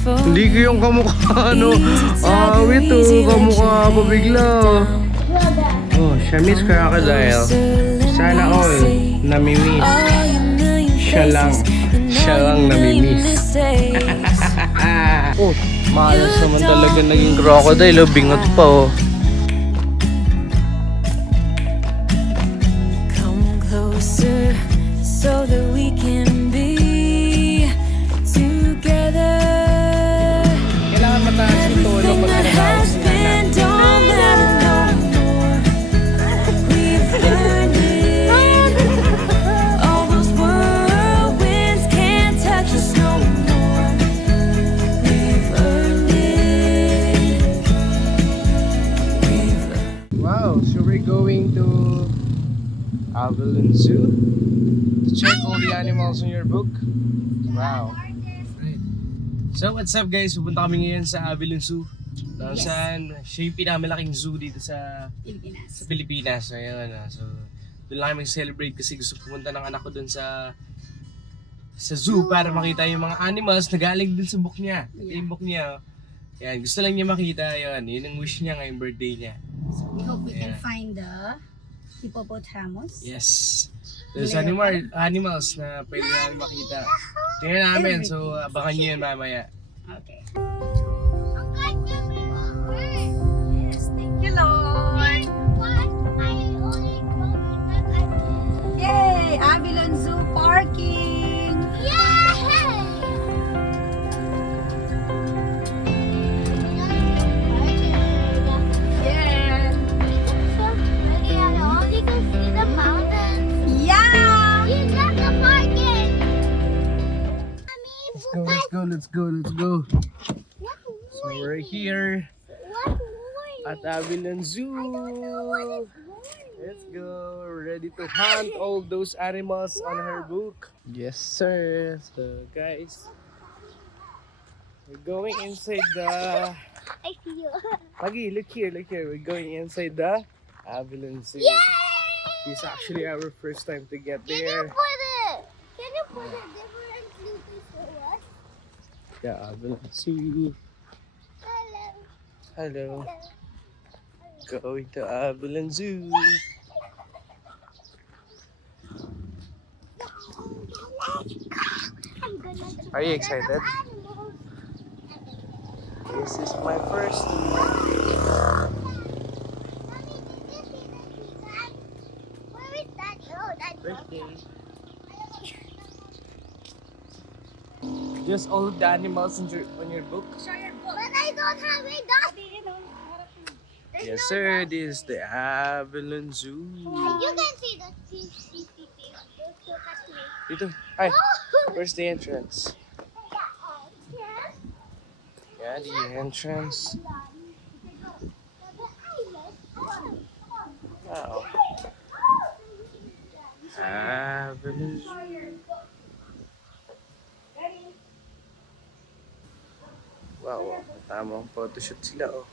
Hindi ko yung kamukha, no? Wait, kamukha ko bigla. Oh, Shamis Crocodile. Sana all namimiss. Siya lang namimiss. Oh, malas naman talaga naging crocodile. Bingot pa, oh. So that we can be together. Kailangan mataas yung tono Everything pag that tinatawag has si been Nana. don't matter no more. We've learned it. All those whirlwinds can't touch us no more. We've earned it. Wow, so we're going to Avalon Zoo to check all the animals in your book. Wow. Right. So what's up guys? Pupunta kami ngayon sa Avalon Zoo. Saan siya yung pinakamalaking zoo dito sa Pilipinas. Ayun, so doon lang kami celebrate kasi gusto pumunta ng anak ko doon sa zoo para makita yung mga animals na galing din sa book niya. Ito yung book niya. Yan, gusto lang niya makita. Yun ang wish niya ngayong birthday niya. So we hope we can find the hippopotamus. Yes. There's animals na pwede namin makita. Tingnan namin, so abangan nyo yun mamaya. Okay. Yes, thank you, Lord. Yay! Avalon Zoo parking. Yeah. Let's go. So we're here at Avalon Zoo. Let's go. We're ready to hunt all those animals on her book. Yes, sir. So guys, we're going inside the... I see you. Pagi, look here. We're going inside the Avalon Zoo. This is actually our first time to get Can you there. put it differently for us? Yeah, Avalon Zoo. Hello. Hello. Going to Avalon Zoo. Are you excited? This is my first Mommy, did you see the peacock? Where is that? Oh, that's birthday. Just all of the animals on your book. Show your book. But I don't have a dog. Yes, sir. This is the Avalon Zoo. You can see the CCTV. Look at me. Dito. Hi. Where's the entrance? Yeah, the entrance. Wow. Avalon Zoo. Wow, tamang photoshoot sila, oh.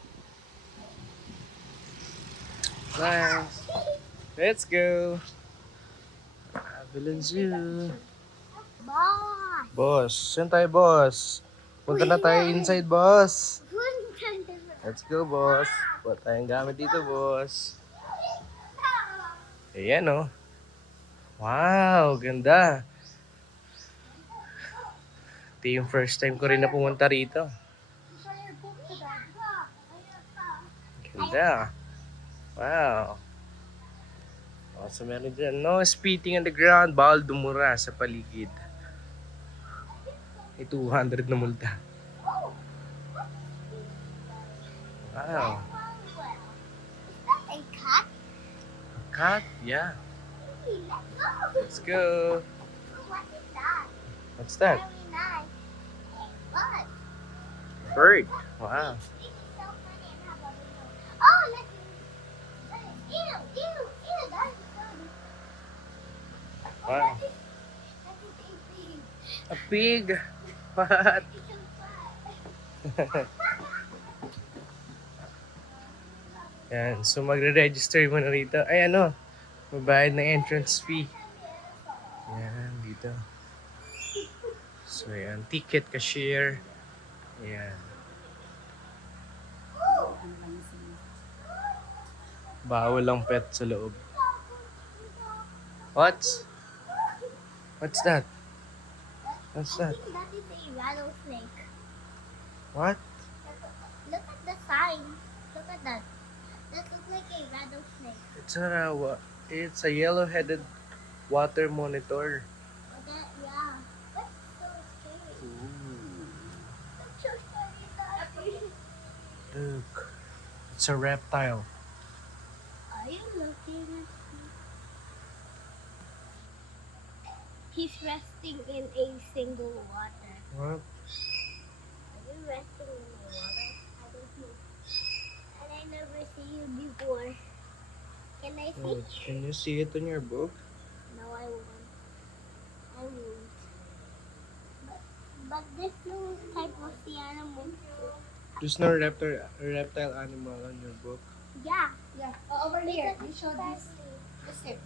Nice. Let's go. Avalon Zoo. Boss. Boss, saan tayo, boss? Punta na tayo inside, boss. Let's go, boss. Wala tayong gamit dito, boss. Ayan, oh. Wow, ganda. Ito yung first time ko rin na pumunta rito. Ganda. Wow. Oh, so meron dyan, no spitting on the ground, bawal dumura sa paligid. May 200 na multa. Wow. Is that a cat? Cat? Yeah. Let's go. What is that? What's that? Very nice. A bud. Bird. Wow. This is so funny and have a balloon. Oh, look. Ew, that is funny. Oh, Wow. that is a pig. A pig. What? It's so fun. Yan. So magre-register mo na rito. Ay ano, mabayad ng entrance fee. Yan, dito. So yan, ticket, cashier. Ayan. Bawal ang pet sa loob. What's that? What's I that? think that is a rattlesnake. What? Look at the sign. Look at that. That looks like a rattlesnake. It's a yellow-headed water monitor. Oh, that, yeah. That's so scary. That's so scary, Daddy. Look. It's a reptile. Are you looking at me? He's resting in a single water. What? Are you resting in the water? I don't know. And I never see you before. Can I see? Oh, can you see it in your book? No, I won't. I won't. But there's no type of sea animal. There's no reptile animal on your book. Yeah. Yeah. Oh, over here. You show this. This here.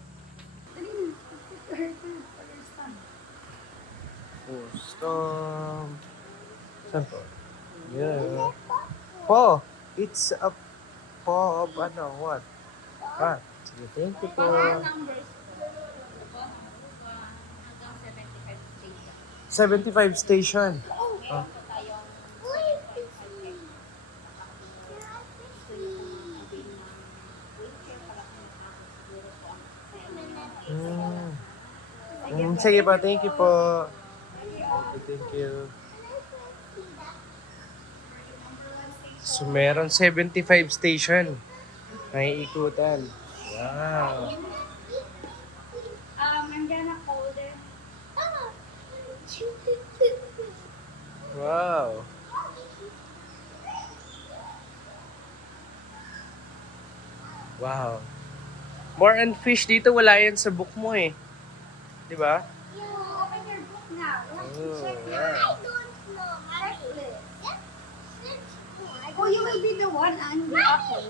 Oh, stop. Saan po? Yeah. Paw! It's a paw of ano, what? Ah, sige, thank you po. Numbers. 75 station. Ah. Sige pa, thank you po. Thank you. So, meron 75 station. Naiikutan. Wow. I'm gonna hold it. Wow. Wow. More on fish dito, wala yan sa book mo eh. Di ba? Open your book now. Oh, I wow. don't know. Mommy. Oh, you will be the one and the apple.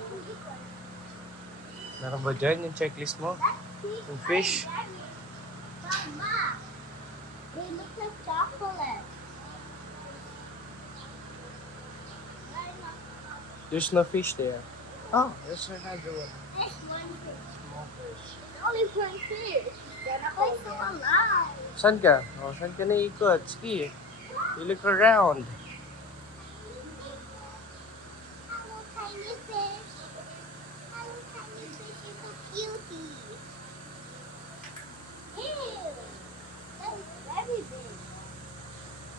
Meron ba dyan yung checklist mo? Yung fish? Mama, they look like chocolate. There's no fish there. Oh, there's another one. There's one fish. Small fish. There's only one fish. Why so alive? Saan ka? Oh, saan ka naikot? Sige. You look around. Hello, tiny fish. Hello, tiny fish. You're so cutie. Ew. That is very big.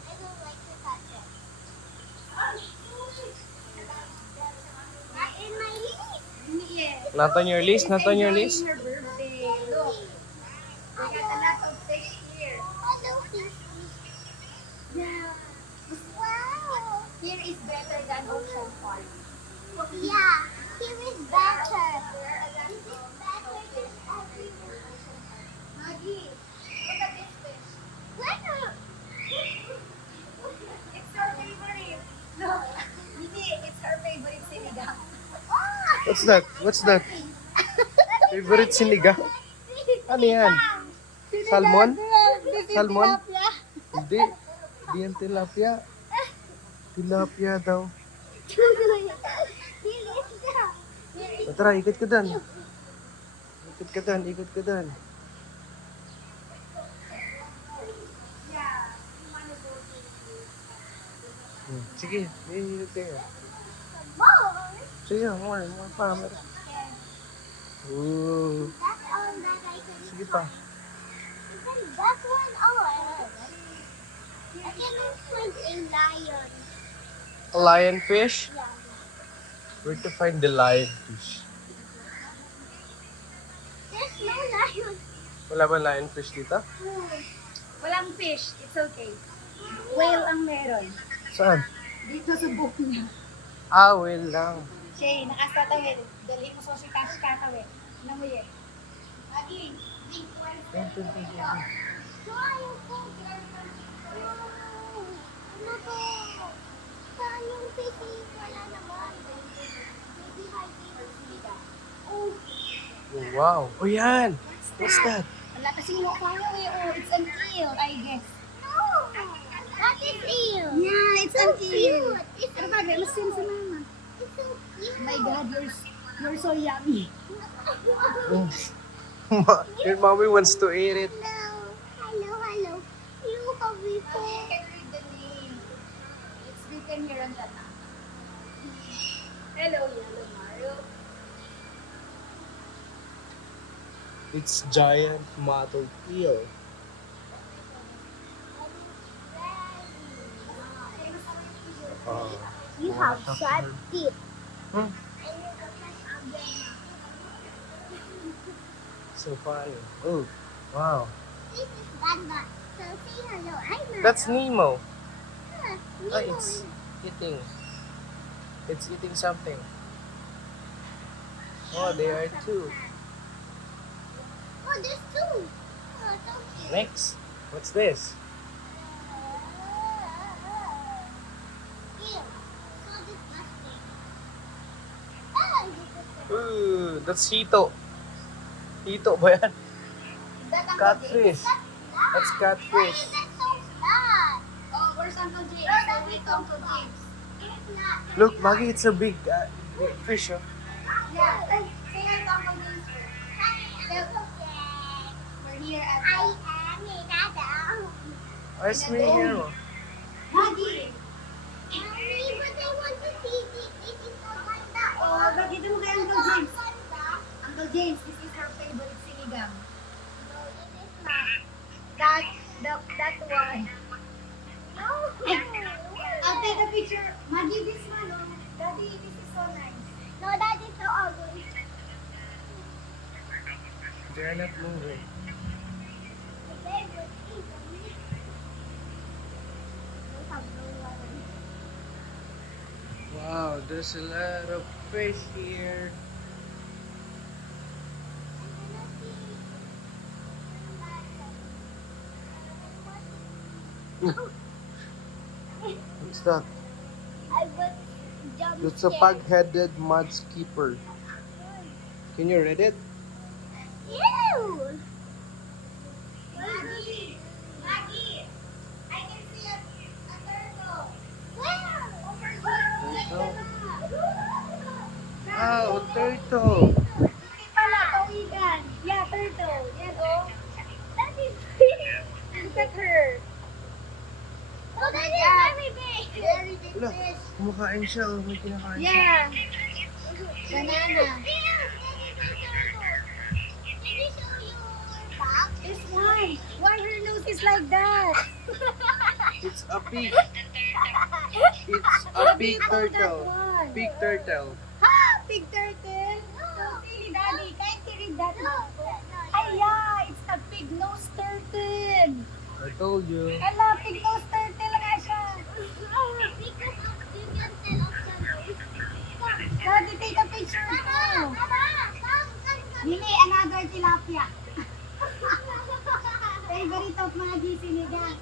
I don't like to touch it. Not in my leaf. Yes. Not on your list? Not on your list? Your birthday. Look. We got a lot of fish here. Hello, fish. Yeah. Wow. Here is better than Ocean Park. Yeah, here is better. This is better than everywhere. Maggie, look at this fish. Where? It's her favorite. No, hindi. It's her favorite sinigang. What's that? What's that? Favorite sinigang? Ano yan? Salmon? Salmon? Hindi. Hindi yan tilapia. Tilapia daw. O, tara, ikot ka dun. Ikot ka dun, ikot ka dun. Sige, ikot ka. Sige, more pa. Ooh. That's all that I can Sige pa. That one, oh, I like it. I can find a lion. A lionfish? Yeah. Where to find the lionfish? There's no lion. Wala ba lionfish dito? Walang fish. It's okay. Whale ang meron. Saan? Dito sa book niya. Ah, well lang. Shay, nakasatawid. Dali mo sa si Cash Katawid. Namuye. Maggie, big one. Lion po. Ano to? Saan yung fish? Wala naman. Maybe hydrated sila. Oh, Oh, wow. Oh, yan. What's that? Wala kasi yung paano eh. Oh, it's an eel, I guess. no. That this eel. Yeah, it's So an eel. cute. It's so Ano ba, let's cute. swim si Mama. It's so cute. Oh my God, you're so yummy. Your mommy wants to eat it. Hello. You have You before. can read the name. It's written here on the map. Hello, Yellow Mario. It's giant mottled eel. You have sharp teeth. Hmm. So funny. Oh, wow. This is Ganda. So say hello. I'm That's Nemo. Nemo. Oh, it's eating. It's eating something. Oh, there are two. Oh, there's two. Oh, so cute. Next, what's this? Ew. So disgusting. Ah, disgusting. Ooh, that's hito. Hito ba yan? Is that Uncle James? Catfish. That's Why catfish. is that so flat? Oh, where's Uncle James? Go with Uncle James. It's not. Look, Maggie, it's a big fish. Oh. Yeah, say hi to Uncle James. We're here at I am a dada. Where's me here? Oh? Maggie. Mommy, but I want to see this. This is so ganda. Oh, Maggie, dito mo kay Uncle James. Ganda. Uncle James, this is her favorite sinigang. No, this is not. That one. No. I'll take a picture. Maggie, this one. Oh. Daddy, this is so nice. No, that is so ugly. They're not moving. The bed was easy. We have no water. Wow, there's a lot of fish here. What's that? I was jump It's a pug-headed mud skipper. Can you read it? Ew! Maggie, I can see a turtle. Where? Turtle. Oh, turtle. Hindi pala, kawigan. Yeah, turtle. Yan, oh. That is Look at her. Oh, that is very big. Very big Wala, fish. kumakain siya. Oh, may kinakain siya. Yeah. Banana. This one. Why her nose is like that? It's a pig. It's a pig turtle. Pig turtle. Ha! Pig turtle. So silly, Daddy. Can't you read that now? Ay, yeah. It's a pig nose turtle. I told you. Hala, pig nose turtle nga siya. Daddy, take a picture too. Mimi, another tilapia. Favorite of mga gisinigan.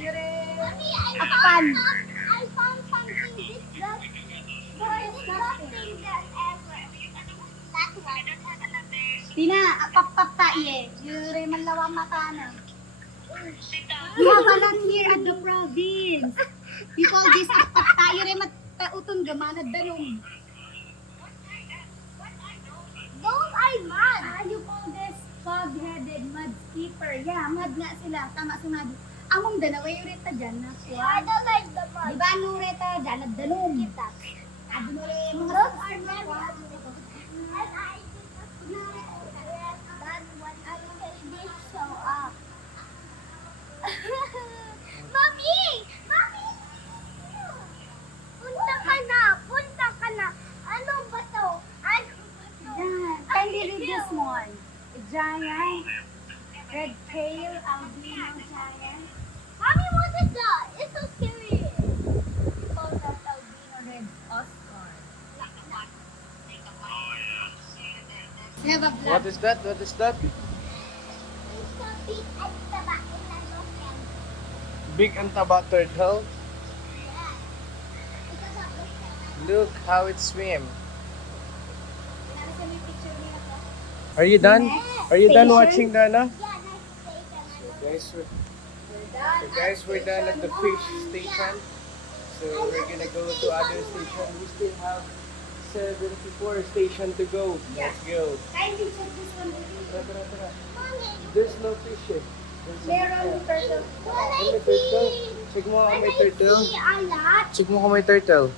Yure, Akpan. I found something disgusting that ever. That one. Tina, apap-pap tayo. Yure, manlawa mata na. We have a lot here at the province. We call this apap tayo rin matauton gamanad danong. Those are mud. You call this pug-headed mud skipper. Yeah, mud nga sila. Tama si Madi. Among danaway yung reta dyan na I kuwan. don't like the mud. Di ba anong reta dyan? Nagdanong. Ado mo rin mga Those are mud. And I that one I this show up. Mommy! Mommy! Punta ka na! Punta ka na! Ano ba to? Ano ba to? Yan. Kindly read this one. A giant red tail albino giant. Mommy, what is that? It's so scary. We call that albino red Oscar. We have a What black. is that? What is that? It's so big at the back in the ocean. Big antaba turtle. Yeah. It's a ocean. Look how it swim. Nasa may picture niya ako. Are you done? Are you done watching the ano? Guys, we're done at the fish station. So we're gonna go to other station. We still have 74 station to go. Let's go. Kindly check this one. Tara, tara, tara. There's no fish eh. Meron turtle. May turtle. Check mo kung may turtle. See a lot. Check mo kung may turtle.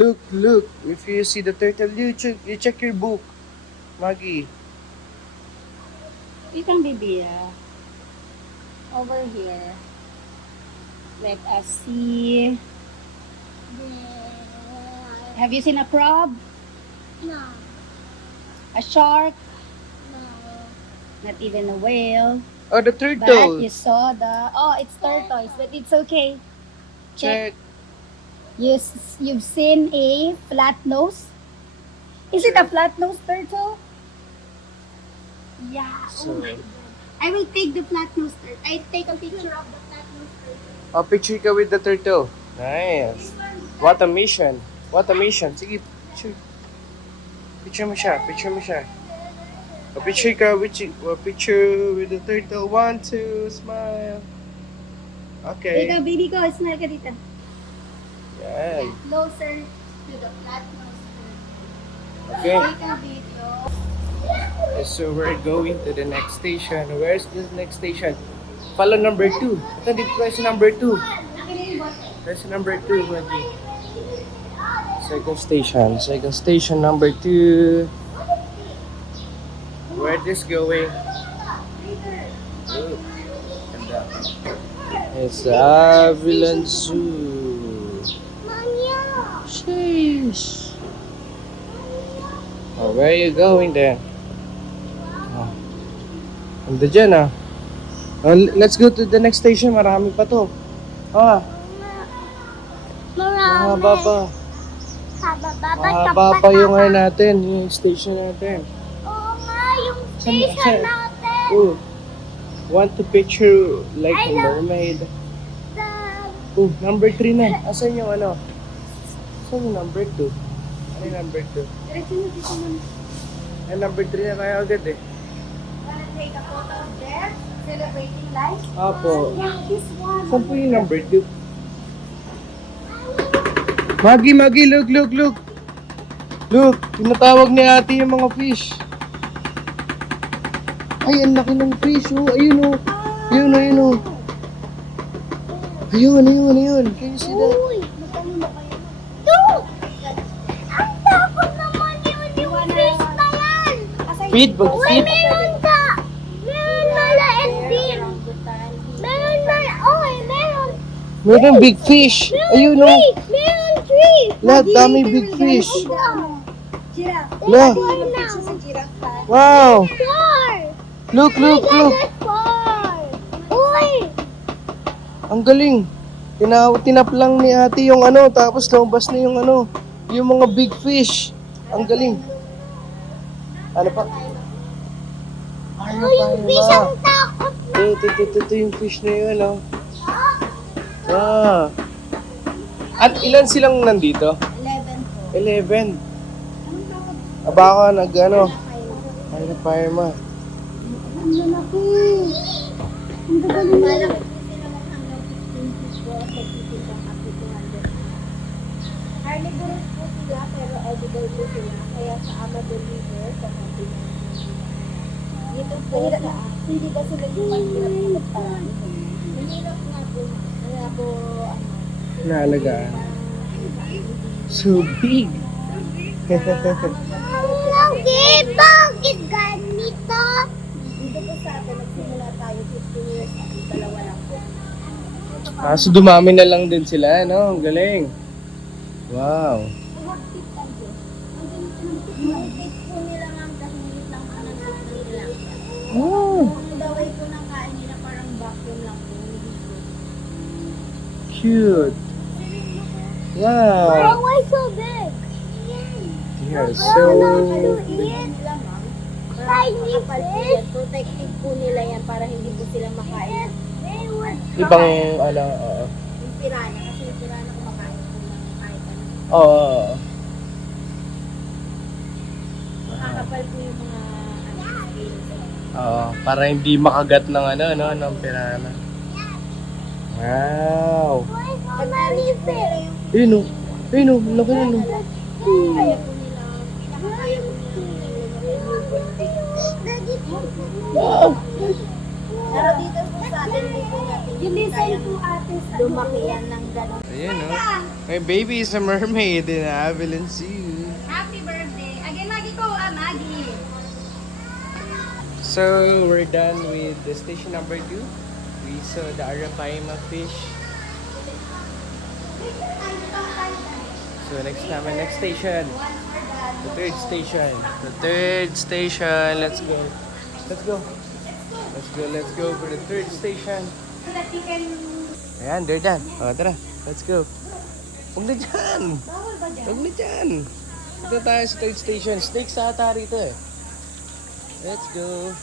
Look, look. If you see the turtle, you check your book. Maggie. Wait lang, baby. Over here. Let us see. Have you seen a crab? No. A shark? No. Not even a whale. Oh, the But turtle. you saw the... Oh, it's tortoise, but it's okay. Check. You've seen a flat nose? Is it a flat nose turtle? Yeah. So, I will take the flat nose turtle. I take a picture of the flat nose turtle. picture ka with the turtle. Nice. What a mission. What a mission. Sige, picture. Picture mo siya. Picture mo siya. Picture ka picture with the turtle. 1, 2, smile. Okay. Ikaw, baby ko, smile ka dito. Yan. Closer to the flat nose turtle. Okay. Take a video. So we're going to the next station. Where's this next station? Follow number 2. Ito, dito tayo sa number 2. There's number 2, Maggie. Second station. Second station, number 2. Where this going? Oh, ganda. It's Avilon Zoo. Sheesh. Oh, where are you going then? Oh. Ando dyan ah. Oh, let's go to the next station. Marami pa to. Ah, mahaba pa. Mahaba pa yung ano natin, yung station natin. Oo nga, yung station natin. Oh, want to picture like a mermaid. Oh, number 3 na. Asan yung ano? Asan yung number 2? Ano yung number 2? Diretso mo dito naman. Ay, number 3 na tayo agad eh. Wanna take a photo of there? Celebrating life? Apo. Yeah, this one. Saan po yung number 2? Maggie, look. Look, tinatawag ni ate yung mga fish. Ay, ang laki ng fish, oh. Ayun, oh. Ayun, oh. Ayun. Can you see that? Uy, Dude! Ang takot naman yung fish na yan! Feed, Uy, mag-feed. meron ka! Meron maliit din! Meron meron! Meron big fish. Ayun, oh. Meron three! Lahat dami big fish. Giraffe. Look. Picture sa giraffe pa. Wow. Four! Look. Four! Uy! Ang galing. Tinap lang ni ate yung ano, tapos lumabas na yung ano, yung mga big fish. Ang galing. Ano pa? Ano Uy, yung fish pa? ang takot na! Ito yung fish na yun, oh. Ah. At ilan silang nandito? 11 po. 11. Aba ka ano? Ay, fire mo. Ang lalaki. Ang gagaling. Carnivorous po sila, pero edible po sila. Kaya sa Amazon River, sa Pilipinas. Dito po sa... Hindi ba sila yung mahirap na magparami? Mahirap nga po. Kaya po, Naalagaan. So big. Bakit ganito? Dito po sa atin, nagsimula tayo 15 years at dalawa lang po. So dumami na lang din sila, no? Ang galing. Wow. Yung po nila ma'am, kasi hindi lang ang nagtitin nila. Oh, Kung daway po ng kain nila, parang vacuum lang po. cute. Wow. Why so big? They are so... Tiny fish. Protective po nila yan para hindi po sila makain. Ibang ano, oo. Yung piranha, kasi yung piranha kumakain po ng kahit ano. Oo. Makakapal po yung mga Para hindi makagat ng ng pirana. Wow! Pag narinig pero yung Ayun o. Ayun o. Laki na no. kaya po nilang pinakakaya po Wow! Pero dito po sa atin, hindi po natin Yung design po ate sa lumaki yan ng gano'n. Ayan o. My baby is a mermaid in Avalon Zoo. Happy birthday. Again, Maggie ko, Maggie. So, we're done with the station number 2. We saw the Arapaima fish. So, next station. The third station. The third station. Let's go. Let's go. Let's go, let's go for the third station. So that you can... Ayan, they're done. O, tara. Let's go. Huwag na dyan. Bawal ba dyan? Huwag na dyan. Dito tayo sa third station. Snakes sa ata rito eh. Let's go.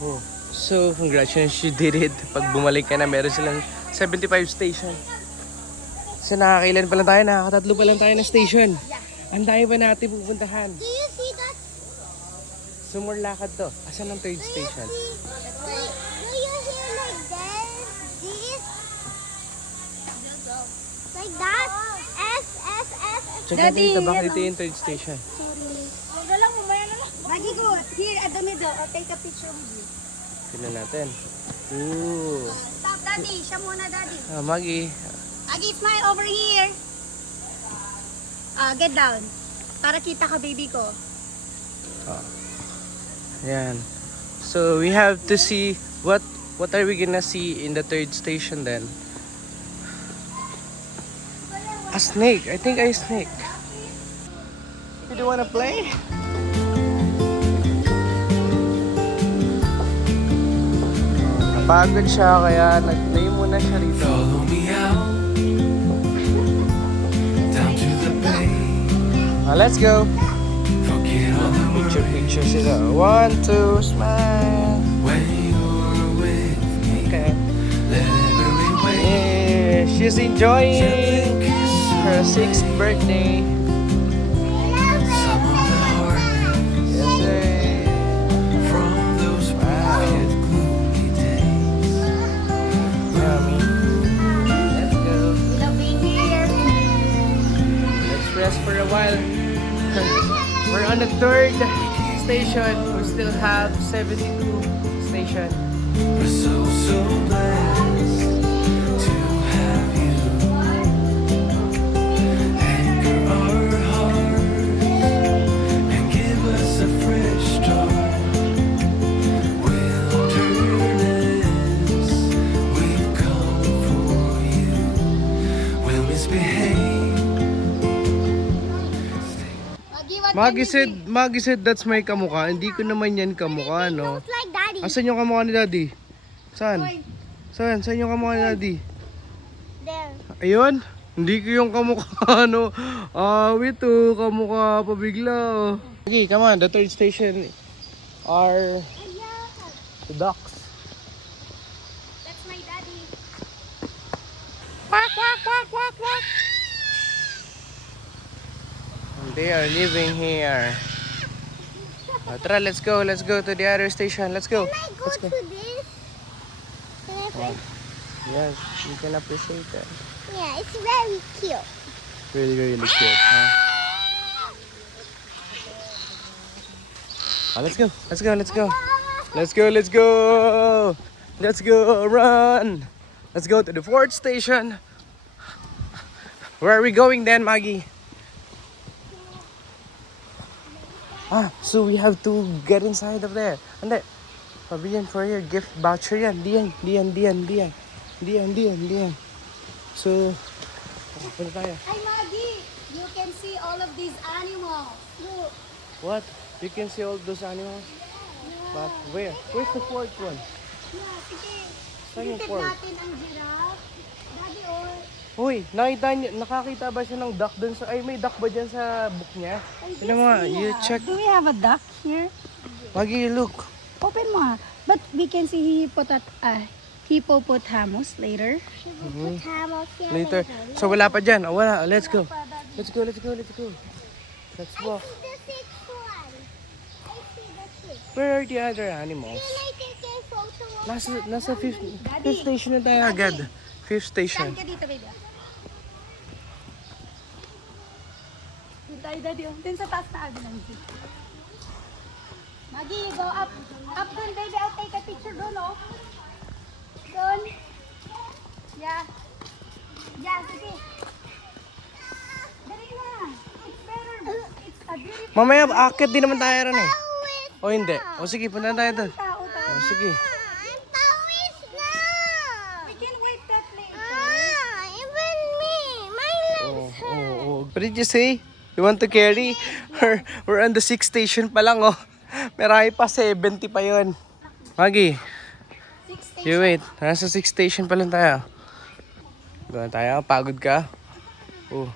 Oh. So, congratulations, you did it. Pag bumalik ka na, meron silang 75 station. So, nakakailan pa lang tayo, nakakatatlo pa lang tayo na station. Ang dami pa natin pupuntahan. Do you see that? So, more lakad to. Asan ang third station? Do you hear like that? This? Like that? S. Check natin dito, baka dito yung third station. Huwag na lang, mamaya na lang. Maggie go, here at the middle. I'll take a picture with you. Tignan natin. Ooh. Stop, Daddy. Siya muna, Daddy. Maggie. Maggie, smile over here. Get down. Para kita ka, baby ko. Yan. So, we have to see what are we gonna see in the third station then? A snake. I think a snake. You do wanna play? Napagod siya kaya nag-play muna siya rito. Follow me out down to the bay. Let's go. Forget all the Picture worries sila. 1, 2, smile. when you're with me. Okay. Let every way Yeah, she's enjoying kiss her 6th birthday. some of the hardness Yes, sir. from those wicked, gloomy days. Yummy. Let's go. Love being here. Let's rest for a while. We're on the third station. We still have 72 station. We're so blessed to have you anchor our hearts and give us a fresh start. Wilderness, we've come for you. We'll misbehave. Maggie said that's my kamukha. Hindi ko naman yan kamukha, no? Like Daddy. Asan yung kamukha ni Daddy? Saan? Saan yung kamukha ni Daddy? There. Ayun? Hindi ko yung kamukha, no? Wait oh, kamukha pa bigla, oh. Okay, come on. The third station are the ducks. That's my daddy. Quack, quack, quack, quack, quack. They are living here. Tara, let's go to the other station. Let's go. Let's go. this? Can I play? Yes, you can appreciate that. Yeah, it's very cute. Really, really cute, huh? Let's go. Let's go, run. Let's go to the fourth station. Where are we going then, Maggie? So we have to get inside of there. Ande, pabigyan for your gift voucher yan. Diyan. So, punta tayo. Hi, Maggie. You can see all of these animals. Look. What? You can see all those animals? But where? Where's the fourth one? Yeah, sige. Saan yung Pinitin fourth? natin ang giraffe. Daddy, oh. Uy, nakakita ba siya ng duck dun sa, ay may duck ba dyan sa book niya? Ano mo nga, you check. Do we have a duck here? Maggie, look. Open mo nga. But we can see hippopotamus later. Later. So wala pa dyan. Wala. Let's go. Let's go. Let's walk. The sixth one. I see the sixth. Where are the other animals? Nasa fifth station na tayo agad. Fifth station. Saan ka dito, baby? Dito tayo, daddy. Dun sa taas na avalanche. Maggie, go up. Up doon, baby. I'll take a picture doon, oh. Doon. Yeah. Yeah, sige. Dali na. It's better. It's a beautiful Mamaya, akit din naman tayo ron eh. O hindi. O sige, punta tayo doon. tao. O sige. We can wait that later. Oh. What did you say? You want to carry? We're on the 6th station pa lang, oh. Meron pa 70 pa yun. Maggie. You wait. Nasa 6th station pa lang tayo. Gano'n tayo? Pagod ka? Oh.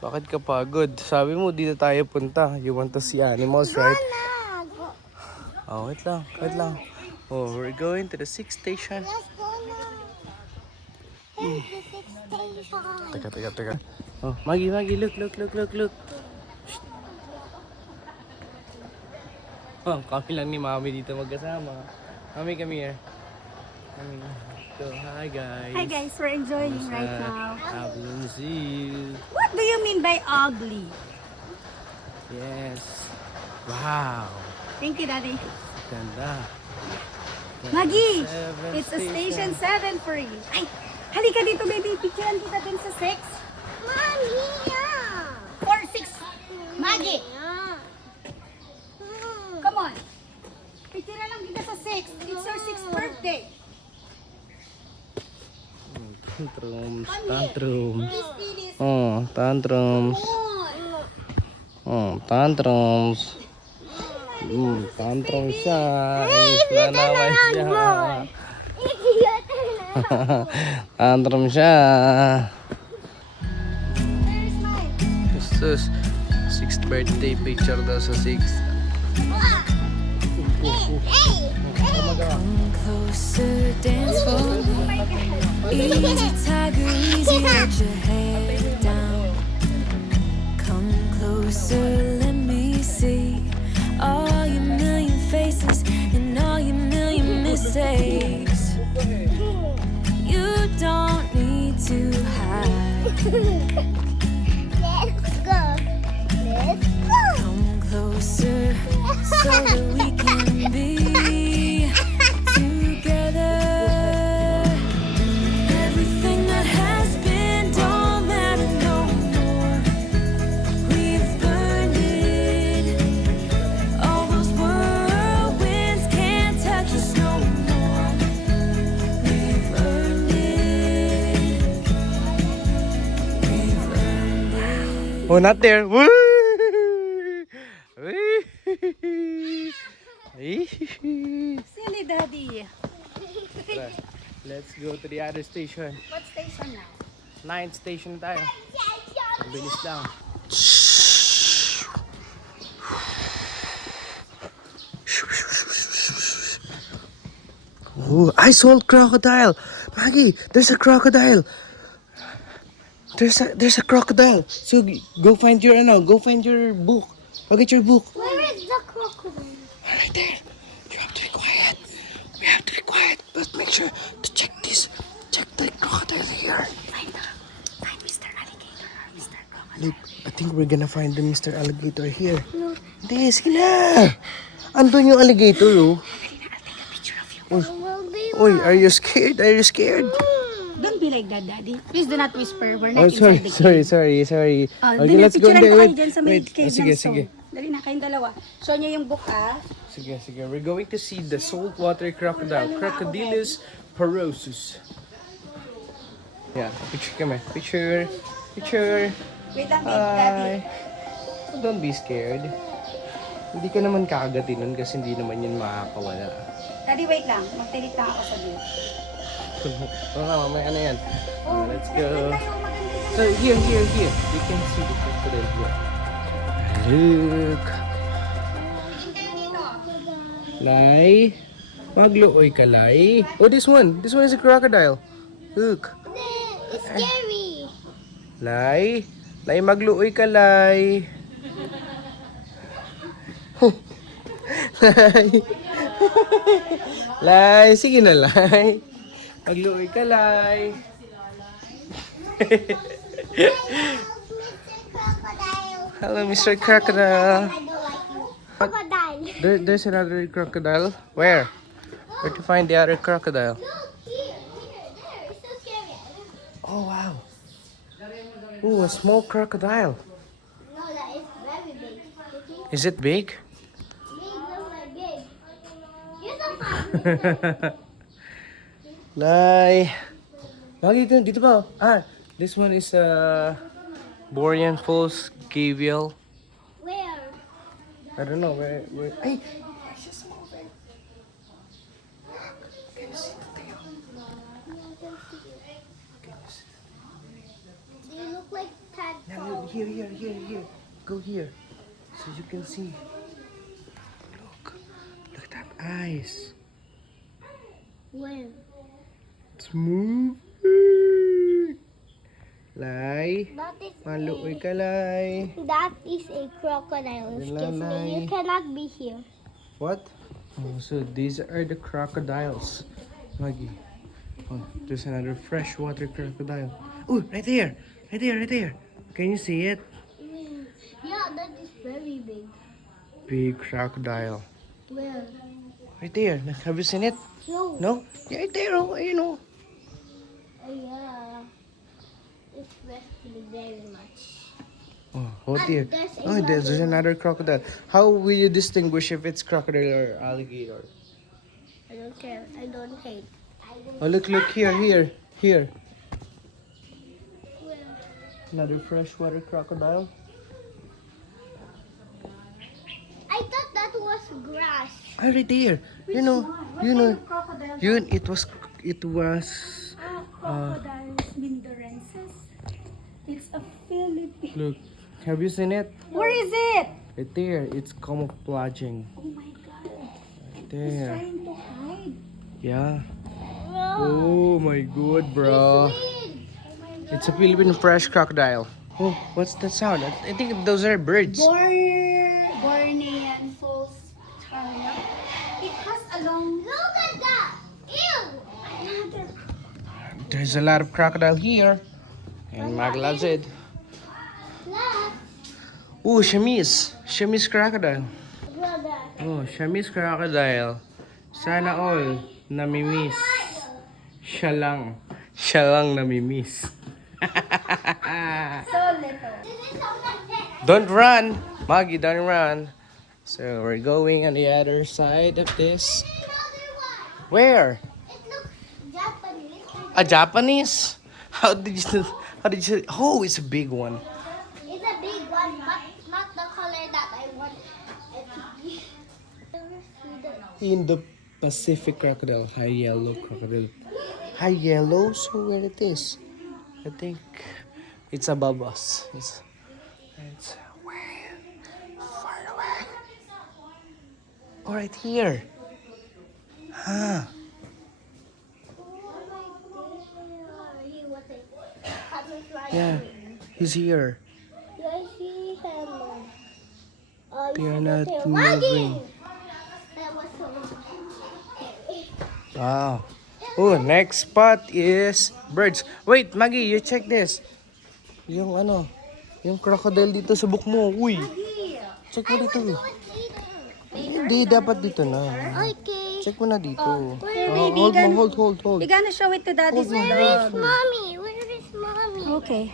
Bakit ka pagod? Sabi mo, dito tayo punta. You want to see animals, right? Oh, wait lang. Oh, we're going to the 6th station. Teka. Oh, Maggie, look. Shh. Oh, kami lang ni Mami dito magkasama. Mami, come here. So, hi guys. Hi guys, we're enjoying right now. Avalon Zoo. What do you mean by ugly? Yes. Wow. Thank you, daddy. Ganda. Maggie, Seven it's a station 7 for you. Ay, halika dito, baby. Picturean kita din sa 6. For 6. Maggie. Come on. Picturean lang kita sa 6. It's your 6th birthday. Tantrums. Oh, tantrums. Tantrums siya. Inis na naman siya. Tantrum siya. This 6th birthday picture daw sa 6th. Closer, dance for me. Easy, tiger, easy, let your head down. Come closer, let me see all your million faces and all your million mistakes. You don't need to hide. Come closer so that we can be together. Everything that has been don't matter no more. We've burned it. All those whirlwinds can't touch us no more. We've earned it. We've earned it. Oh, not there. Woo! Silly daddy. Let's go to the other station. What station now? 9th station tayo. Ang bilis lang. Oh, I saw a crocodile. Maggie, there's a crocodile. There's a crocodile. So go find your book. Go get your book. Where is the crocodile? Right there. You have to be quiet. We have to be quiet. But make sure to check this. Check the crocodile here. Find Mr. Alligator or Mr. Crocodile. Look, I think we're gonna find the Mr. Alligator here. Hindi, sige na. Andun yung alligator, oh. Oy, are you scared? Don't be like that, daddy. Please do not whisper. We're Oh, not inside the cave. sorry. Okay, let's go in there. there. Dyan sa may Wait. cave Sige. ng stone. Dali na, kayong dalawa. Show niyo yung book, ah. Sige. We're going to see the saltwater crocodile, Crocodilus porosus. Yeah, picture kami. Picture. Wait lang, daddy. Hi. Don't be scared. Hindi ka naman kakagatin nun kasi hindi naman yun makakawala. Daddy, wait lang. Magtilit lang ako sa view. Oo nga, mamaya na yan. Let's go. Tayo, maganda. So here. You can see the crocodile here. Look. Lai. Magluoy ka, Lai. Oh, this one. This one is a crocodile. Look. It's scary. Lai. Lai, magluoy ka, Lai. Lai. Lai, sige na, Lai. Magluoy ka, Lai. Hello, Mr. Crocodile. Crocodile. There's another crocodile. Where? Where to find the other crocodile? Here. There. It's so scary. Oh, wow. Ooh, a small crocodile. No, that is very big. Okay? Is it big? Big looks like big. You're so funny. Lai. Dito ba? Ah, this one is Borean Falls Gavial. Where? I don't know where. Hey, it's just moving. Can you see the tail? They look like Now, tadpoles. here. Go here, so you can see. Look at that eyes. Where? It's moving. Lai, That is maluoy ka, Lai. That is a crocodile. Excuse me. You cannot be here. What? Oh, so these are the crocodiles. Maggie. Oh, there's another freshwater crocodile. Oh, right there. Can you see it? Yeah, that is very big. Big crocodile. Where? Right there. Have you seen it? No. No? Yeah, right there. Oh, you know. Yeah. It's resting very much. Oh dear. there's Oh, there's another crocodile. How will you distinguish if it's crocodile or alligator? I don't care. I don't hate. Oh, look here. Where? Another freshwater crocodile. I thought that was grass. Ah, right there. You know. Crocodile. It was. Crocodiles mindorensis. It's a Philippine. Look. Have you seen it? Where is it? Right there. It's camouflaging. Oh my god. Right It's there. trying to hide. Yeah. Oh, Oh my god, bro. big. It's a Philippine fresh crocodile. Oh, what's that sound? I think those are birds. Bornean falls terrier. It has a long. Look at that. Ew. Another. There's a lot of crocodile here. And Mag loves it. Look. Oh, Chamis. Chamis crocodile. Brother. Oh, Chamis crocodile. Sana all namimiss. Siya lang namimiss. So little. Don't run. Maggie, don't run. So we're going on the other side of this. Where? It looks Japanese. A Japanese? How did you Oh, it's a big one. It's a big one, but not the color that I want it to be. In the Pacific crocodile, high yellow crocodile. High yellow, so where it is? I think it's above us. It's way far away. Oh, right here. Huh. He was a butterfly. Yeah, he's here. I see him. They are not Wagging. moving. That was so scary. Wow. Oh, next spot is birds. Wait, Maggie, you check this. Yung crocodile dito sa book mo. Uy, check mo dito. Hindi, dapat dito na. Okay. Check mo na dito. baby, Hold. You're gonna show it to daddy's Where vlog. is mommy? Where is mommy? Okay.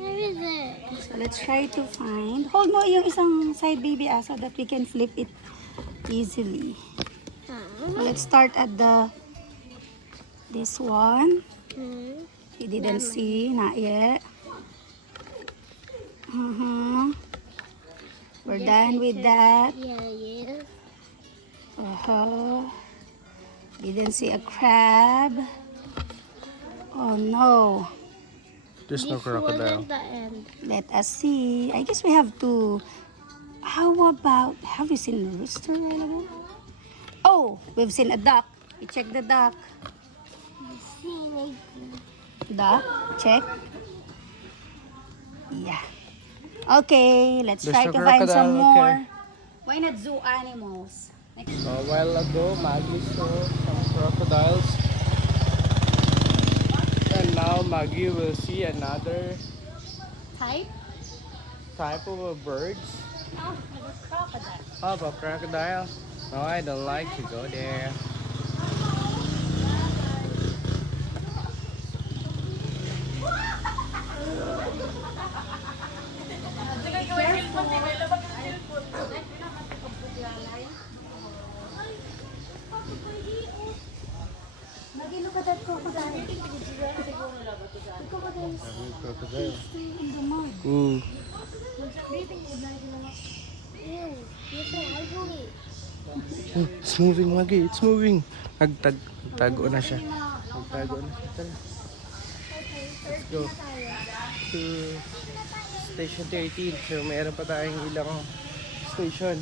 Where is it? So let's try to find. Hold mo yung isang side baby so that we can flip it easily. So let's start at this one. You didn't see, not yet. We're done with that. Yeah. Didn't see a crab. Oh no. There's no crocodile. The end. Let us see. I guess we have to. How about? Have you seen a rooster? Oh, we've seen a duck. We check the duck. Duck. Check. Yeah. Okay, let's There's try no to find some crocodile, more. okay. Why not zoo animals? Next. A while ago, Maggie saw some crocodiles. And now Maggie will see another Type? type of birds. Oh, the crocodile. How about crocodile? No, I don't like to go there. Maggie, look at that crocodile. Crocodile. In the mud. Ooh. It's moving, Maggie. It's moving. Nagtago na siya. Nagtago na siya. Tara. Let's go to station 13. So, mayroon pa tayong ilang station.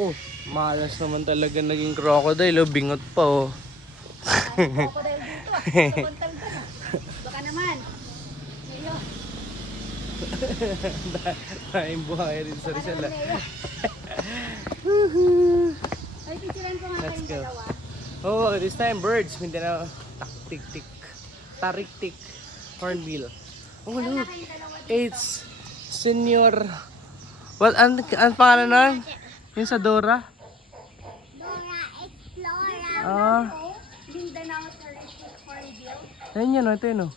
Oh, malas naman talaga naging crocodile. Oh, bingot pa oh. Crocodile dito ah. Tumuntal ka na. Baka naman. Ngayon. Tayong buhay rin sa Rizal. Ay, picturean ko nga Let's kayong go. dalawa. Oh, this time birds. Mindanao. Tak-tik-tik. Tarik-tik. Hornbill. Oh, look. It's Senior. What? Ang pangalan nun? Yung sa Dora? Dora Explorer. Ah. Mindanao Touristic Hornbill. Ayun yun. Ito yun. Oh.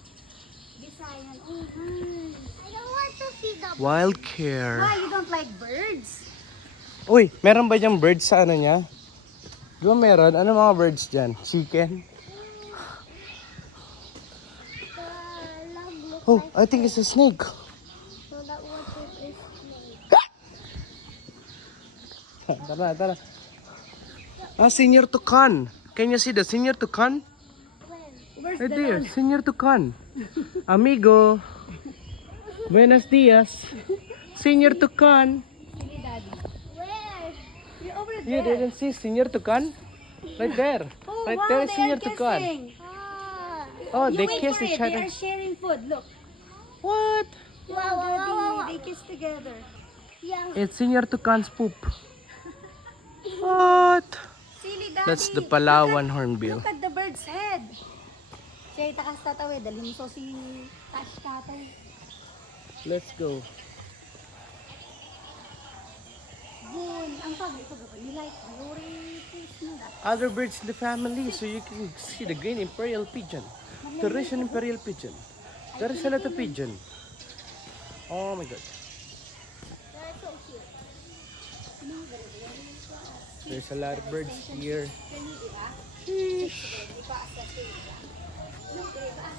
Bisayan. I don't want to see the Wild care. Why you don't like birds? Uy, meron ba diyang birds sa ano niya? Di ba meron? Ano mga birds dyan? Chicken? log look Oh, I think it's a snake. so that water is snake. Tara. Ah, Senior Tucan. Can you see the Senior Tucan? Where's Right the there, Senior Tucan. Amigo. Buenos dias. Senior Tucan. Where? You're over You there. didn't see Senior Tucan? Right there. Oh, Right wow, there is they Senior are Tucan. kissing. Oh, You they wait kiss for each it. They other. are sharing food. Look. What? Wow, Daddy. They kiss together. Yeah. It's Senior Tucan's poop. What? Silly Daddy. That's the Palawan hornbill. Look at the bird's head. Siya itakas tatawid. Dalhin mo si Tash tatay. Let's go. Yun. Ang sabi ko ba? You like priorities na. Other birds in the family, so you can see the green imperial pigeon, the Russian imperial pigeon. There is a lot of pigeon. Oh my god. They're so cute. There's a lot of birds here.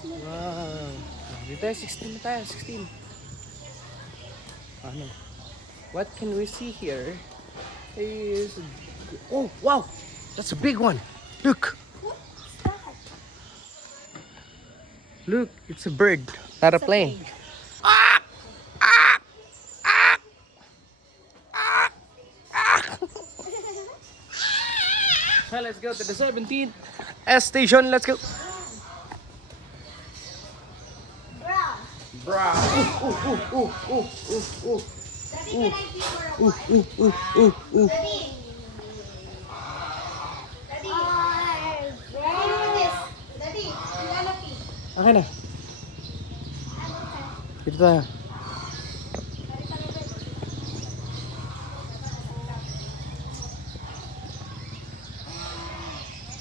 Wow. Dito tayo, 16 na tayo, 16. Ano? What can we see here is... Oh, wow! That's a big one! Look! Look, it's a bird, not a plane. So let's go to the 17th S station. Let's go. Bra. Okay na. Dito tayo.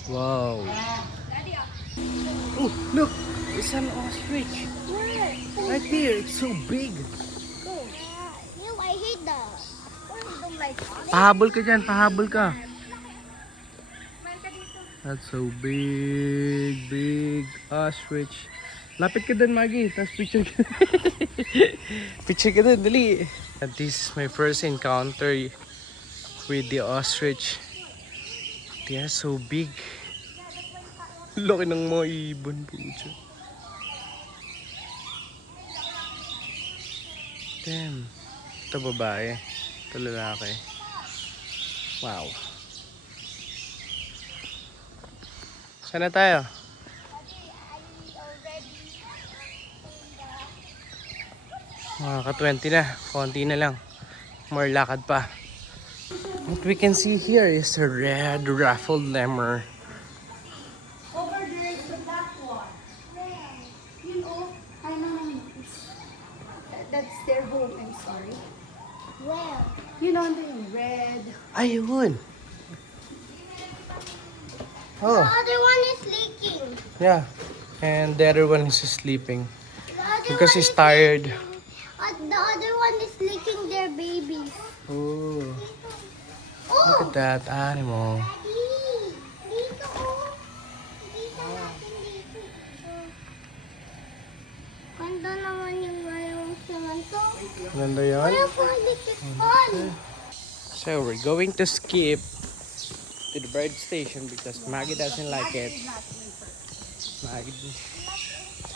Wow. Oh, look! It's an ostrich. Right there. It's so big. Ew, I hate that. I don't like it. Pahabol ka dyan. Pahabol ka. That's so big. Big ostrich. Lapit ka dun, Maggie. Tapos picture ka. Picture ka dun. Dali. And this is my first encounter with the ostrich. They are so big. Laki ng mga ibon po dyan. Damn. Ito babae. Ito lalaki. Wow. Saan na tayo? Mga ka-20 na. Konti na lang. more lakad pa. What we can see here is a red ruffled lemur. Over there is the black one. You know, I know. That's their home, I'm sorry. Where? You know, the red. Ayun! The Oh, other one is leaking. yeah. And the other one is sleeping. The other Because one he's is tired. leaking. The other one is licking their babies. Oh, Oh! look at that animal. Daddy! Dito oh! Dito natin dito. Ganda naman yung mayroong naman to. Ganda yun. Wala po electric fan. So we're going to skip to the bird station because Maggie doesn't like it. Maggie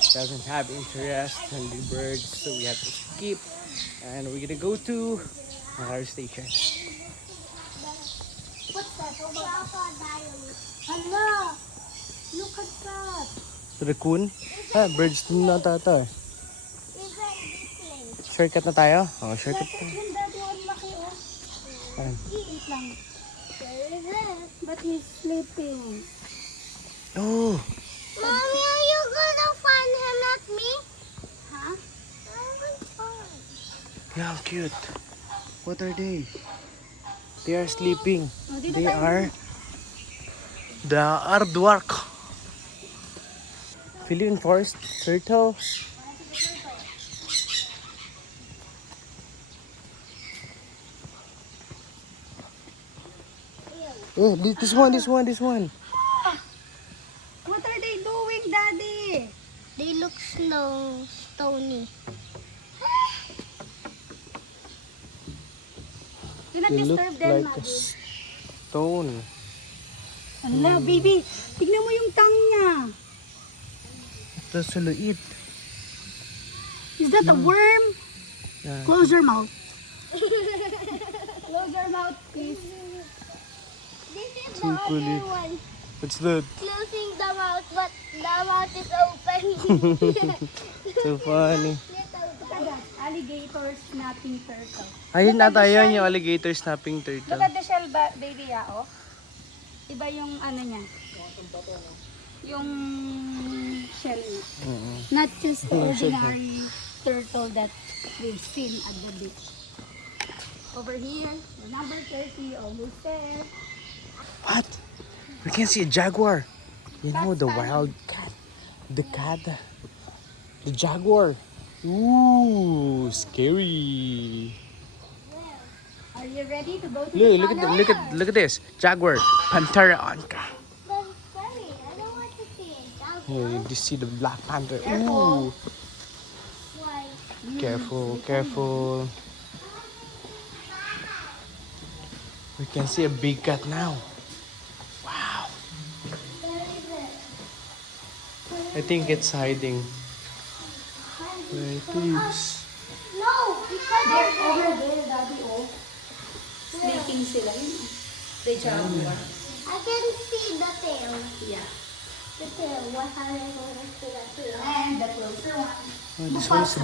doesn't have interest in the birds, so we have to skip. And we're gonna go to another station. What's that? Crocodile. Hala! Look at that. To the coon? Ah, birds din na tata. Even this place. Shortcut na tayo? Oh, shortcut tayo. Yung that one laki, oh. Ayan. Wait lang. Where is it? But he's sleeping. Oh, Mommy, are you gonna find him, not me? Huh? I want fun. yeah, cute. What are they? They are sleeping. Oh, dito They tayo. are the aardvark. Philippine forest turtle. Oh, this one. What are they doing, Daddy? They look stony. Do not They look disturb them, like a Mother. stone. Hala, baby. Tignan mo yung tongue niya. Ito suluit. Is that a worm? Yeah. Close your mouth. Close your mouth, please. This is So the pretty. other one. What's that? Closing the mouth, but the mouth is open. So funny. Look at that. Alligator snapping turtle. Ayun Look at ata the yun, shell. yung alligator snapping Look turtle. at the shell, baby, oh. Iba yung ano niya. Yung shell niya. Not just the Yung shell niya. ordinary turtle that we've seen at the beach. Over here, the number 30, almost there. What? We can see a jaguar. You know, the wild cat. The cat. The jaguar. Ooh, scary. Are you ready to go to Look, the look at this. Jaguar. Pantera anka. That's scary. I don't want to see it. Here, you see the black panther. Careful. Ooh. Why? Careful. We can see a big cat now. Wow. Where is it? I think it's hiding. Where it is. No, because They're over there, Daddy, oh. Sleeping sila. Yun. The jaguar. I can see the tail. Yeah. The tail. What are you going to see the tail? And the closer one. Oh, this one's a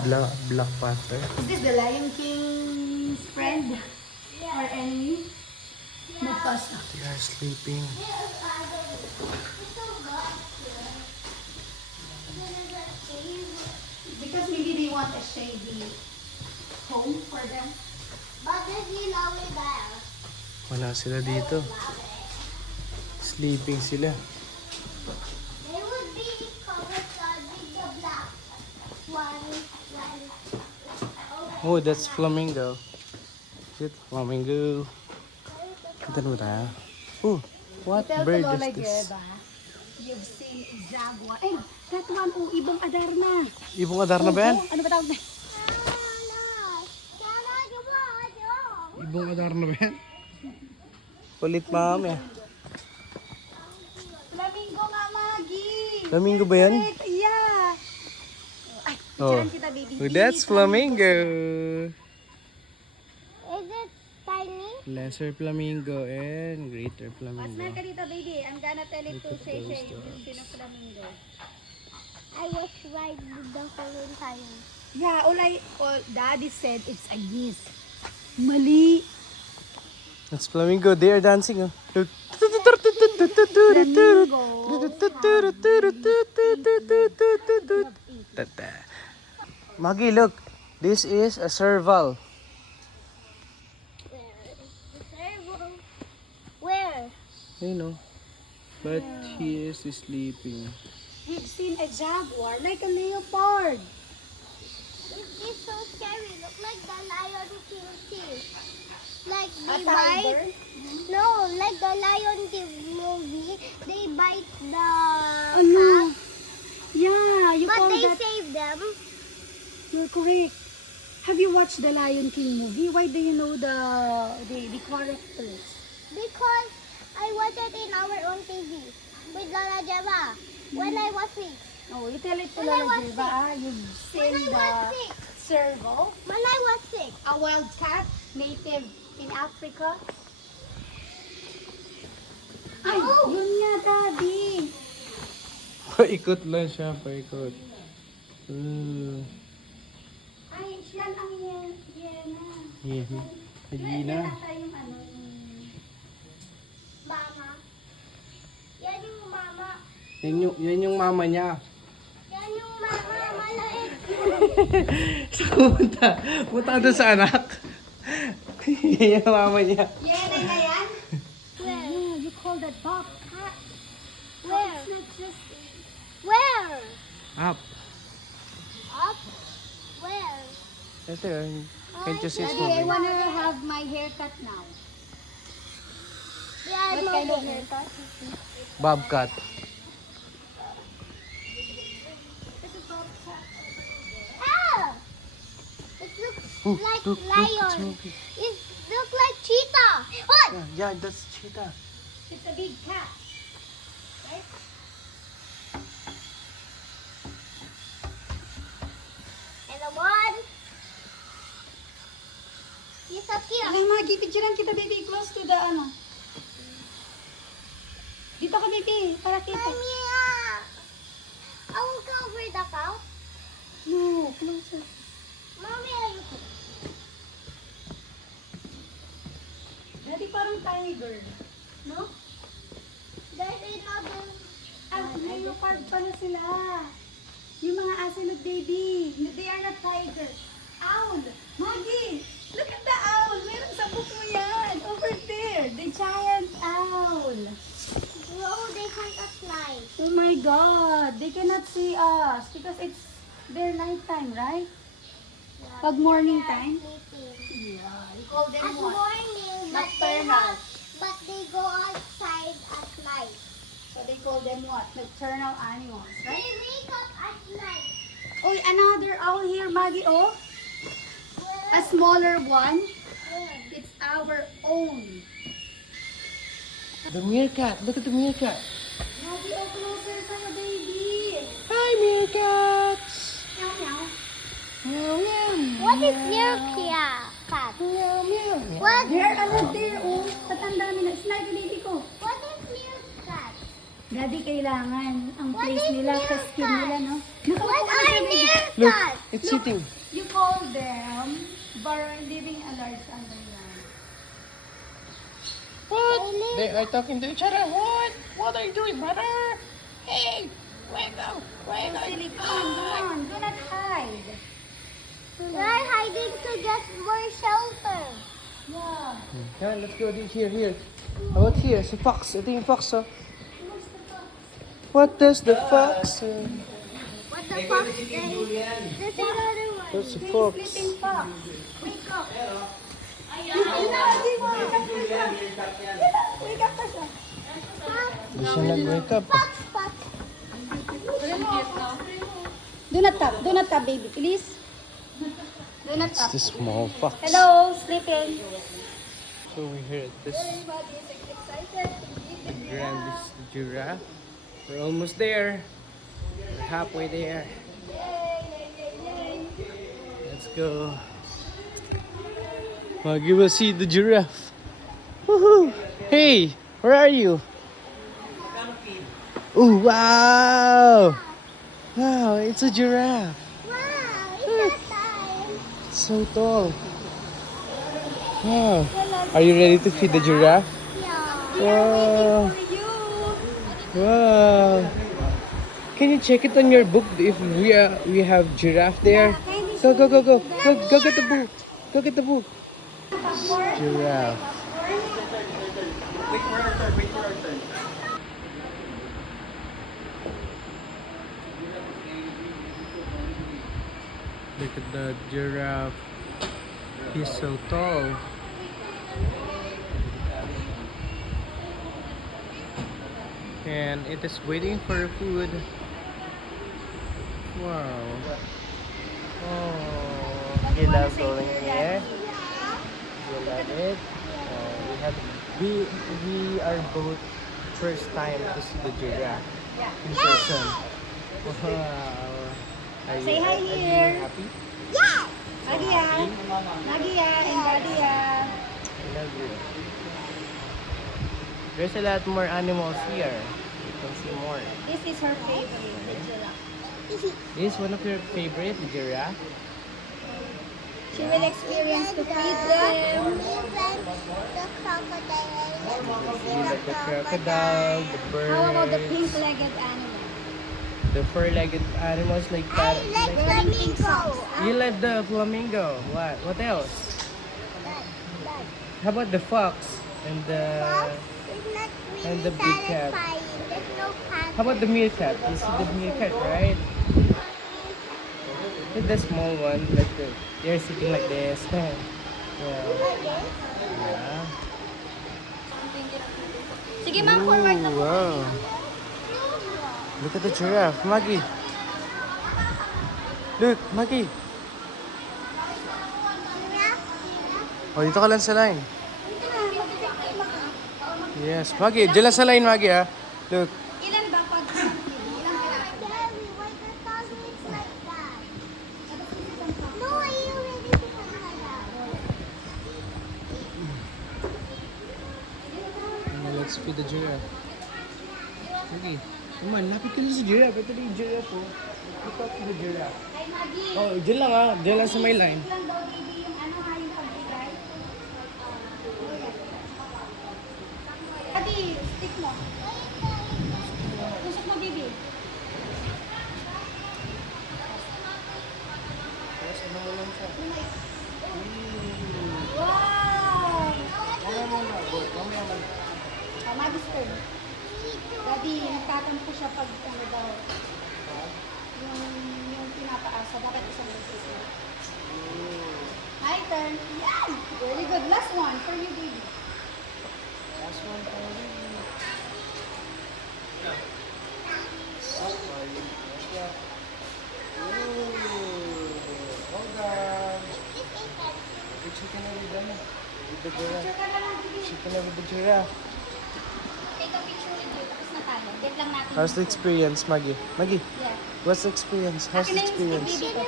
black panther. Is this the Lion King's friend? Or enemy? Mufasa. They are sleeping. Because maybe they want a shady home for them. But if you love me there, Wala sila dito. Sleeping sila. they would be covered with the black one. Oh, that's flamingo. Is it flamingo? Kita mo tayo. Oh, what Tell bird Lola is this? Geba, you've seen jaguar. Ay, that one, oh, ibong adarna. Ibong adar na ba yan? Oh, ano ba tawag na? Ibong adar na ba yan? Kulit mami. Flamingo nga, Maggie. Flamingo ba yan? Wait, yeah. Ay, Oh, picturean kita, baby. oh that's flamingo. Is it tiny? Lesser flamingo and greater Mas flamingo. ka dito, baby. I'm gonna tell it to Shay Shay yung sino flamingo. I was right the whole time. Yeah, all Daddy said it's a geese. Mali. It's flamingo. They are dancing. Oh. Look. Maggie, look. This is a serval. Where? You know. But he is sleeping. We've seen a jaguar like a leopard. It's so scary. Look like the Lion King teeth. Like A they tiger? bite. No, like the Lion King movie. They bite the Ano? cat. Yeah, you But call they that... save them. You're correct. Have you watched the Lion King movie? Why do you know the characters? Because I watched it in our own TV with Lola Jeva when I was 6. Oh, you tell it to When I Lola was Jeva. You've When seen I was the 6. serval, When I was 6. a wild cat native in Africa. Ay, yun nga, Daddy. Paikot lang siya, paikot. Ay, yan ang yena. Higina. Yung ano, Mama. Yan yung mama. Yan yung mama niya. Yan yung mama. Malait. Punta. Punta ka doon sa anak. Yan yung mama niya. yena na yan? Where? Yeah, you call that Bob cat. Where? It's not just... Where? Up. Up? Where? Ito yun. Can't you see it's Daddy, I moving? wanna have my haircut now. Yeah, What kind of haircut? Bobcat. Ah! It looks Oh, like look, it's lion. moving. It looks like cheetah. What? Yeah, that's cheetah. It's a big cat. And the one. He's so cute. Alam, Maggie, picturean kita, baby, close to the ano. Dito ka, baby, para kita. Mommy, I will cover the cow. No, closer. Mommy, are you? Daddy, parang tiger. No? There's another. Ah, leopard pala sila. Yung mga asilog, baby. They are not tiger. Owl. Maggie, look at the owl. Meron sa book mo yan. Over there. The giant owl. No, they can't fly. Oh my God. They cannot see us because it's their nighttime, right? Pag morning time? Yeah. You call them At what? morning, but Nocturnal. they go outside at night. So they call them what? Nocturnal animals, They right? wake up at night. Oh, another owl here, Maggie. Oh, a smaller one. It's our own. The meerkat. Look at the meerkat. Maggie, oh, closer sa'yo, baby. Hi, meerkats. Meow, meow. Meow, meow. What is your cat? Meow, meow. What? There, ano there, oh. Tatanda nila. Slide, baby ko. What is your cat? Daddy, kailangan ang What place is nila, sa meerkat? skin nila, no? Nakaupo What ka are siya, baby. Look, meerkats? it's sitting. You call them living a large underground. What? They are talking to each other. What? What are you doing, brother? Hey, wake up, wake up. Silly, come on. Do not hide. They're hiding to get more shelter. Yeah. Come on, let's go here. How about here? It's a fox. I think fox. What does the fox say? What the fuck? There's another one. That's a He's fox. sleeping pa. Wake up. Wake up pa siya. Hindi siya nag-wake up. Fox, fox. Do not tap. Do not tap, baby. Please. Do not It's tap. the small fox. Hello, sleeping. So we're here at this grandest giraffe. We're almost there. We're halfway there. Let's go. Maggie will see the giraffe. Woohoo! Hey, where are you? Oh wow! Wow, it's a giraffe. Wow, it's that time. It's so tall. Wow. Are you ready to feed the giraffe? Wow. Wow. Can you check it on your book if we have giraffe there? Go go go go go go get the book. Go get the book. Giraffe. Look at the giraffe. He's so tall. And it is waiting for food. Wow. Oh, you love going here? You love it? We are both first time to see the giraffe in person. Wow. Say hi Are here. you happy? Nadia. Nadia and Nadia. I love you. There's a lot more animals here. You can see more. This is her favorite. This is one of your favorite, the giraffe. She will experience to feed them. You like the crocodile, the birds, How about the pink-legged animal? the four-legged animals like that. Wearing pink socks. You like the flamingo. What? What else? How about the fox and the big cat? How about the meerkat? You see the meerkat, right? Look the small one, like they're sitting like this. Yeah. Yeah. Sige ma'am, forward na po. Wow. Look at the giraffe, Maggie. Look, Maggie. Oh, dito ka lang sa line. Yes, Maggie. Diyan lang sa line, Maggie, ah. Look. Ilan ba pag ilang Let's feed the giraffe. Maggie, come on. Lapit ka na sa giraffe. Ito na yung giraffe, oh. Look up to the giraffe. Hi Maggie. Oh, diyan lang, ah. Diyan lang sa may line. Lang daw baby yung ano ha, yung pagbigay. Adi, stick mo. Tusok mo baby. Yes, ano mo lang siya. Wow! Mamaya mo na, boy. Mamaya mo na. Oh, Maggie's turn. Daddy, nagtatampo siya pag ano daw. Yung pinapaasa. Dapat isang beses. Hi, turn. Yan! Very good. Last one for you, baby. Last one for you. Hold on. Picture ka na with the giraffe. Picture ka na lang, baby. Picture ka na with the giraffe. Take a picture with you. Tapos na tayo. Get lang natin. How's the experience, Maggie? Maggie, Yeah. what's the experience? How's Akin the na yung stick, experience? baby ko.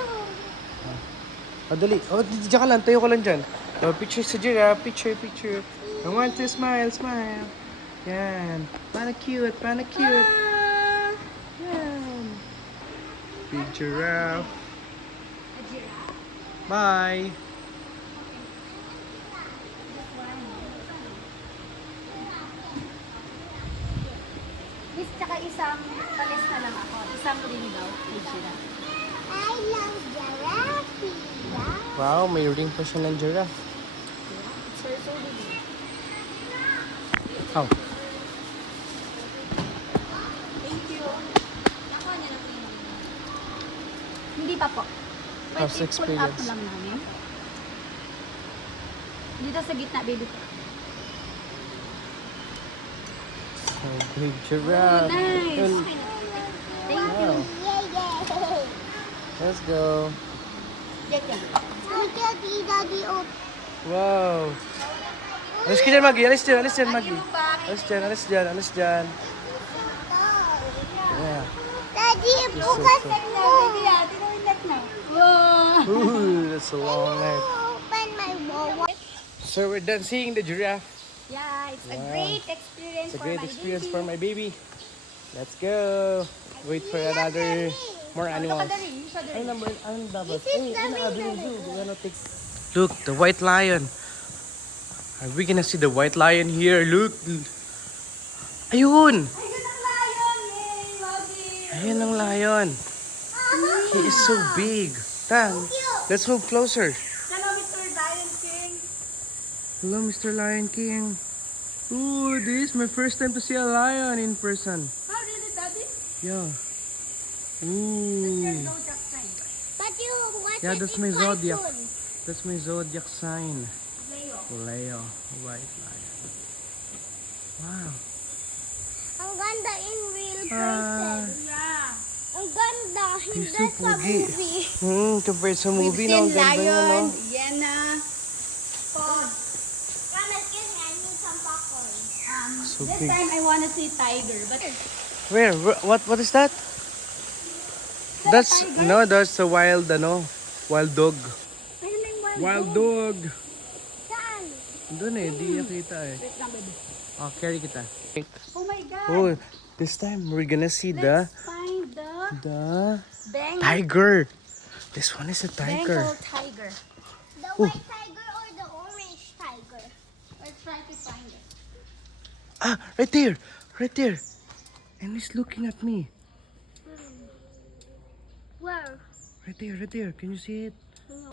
Oh, dali. Oh, diyan ka lang. Tayo ka lang dyan. Oh, picture sa giraffe. Picture, picture. I want to smile, smile. Yan. Paano cute, paano cute. Yan. Big giraffe. Bye. Miss, tsaka isang palis na lang ako. Isang ring daw. I love giraffe. Wow, may ring pa siya ng giraffe. It's her so baby. How? Thank you. Nakuha niya na po yung hindi pa po. How's the Wait, pull up experience? lang namin. Dito sa gitna, baby. So big giraffe. Nice. And- Thank you. Wow. Let's go. Get yan. Wow. Alis ka dyan, Maggie. Alis dyan, Maggie. Alis dyan, alis dyan, alis dyan. Yeah. Daddy, bukas Baby, tinawin net na. Wow. Ooh, that's a long night. open my wall. So we're done seeing the giraffe. Yeah, it's a Wow. great experience It's a for great my experience baby. for my baby. Let's go. Wait for another more animals. Ano dapat? Look, the white lion. Are we gonna see the white lion here? Look! Ayun! Ayun ang lion. He is so big. Tang, let's move closer. Hello, Mr. Lion King. Hello, Mr. Lion King. Ooh, this is my first time to see a lion in person. How did it, Daddy? Yeah. Ooh. Zodiac sign. But you watch Yeah, it that's in my zodiac. cartoon. That's my zodiac sign. Leo. Leo. White lion. Wow. Ang ganda in real Ah. person. Yeah. Ang ganda, hindi He's so sa pogi. movie. Compared sa We've movie, no? seen Ang ganda yun, no? lion, hyena, fox. Come, excuse me, I need some popcorn. So This big. time I want to see tiger, but Where? What is that? That's that's a wild wild dog. ayun na yung wild Wild dog. dog. Saan? Doon eh, di nakita eh. Wait lang, baby. Oh, carry kita. Oh my God. Oh, this time we're gonna see Let's find the the Bengal tiger. This one is a tiger. tiger. The white tiger or the orange tiger? Let's try to find it. Ah, right there. Right there. And he's looking at me. Where? Right there. Can you see it?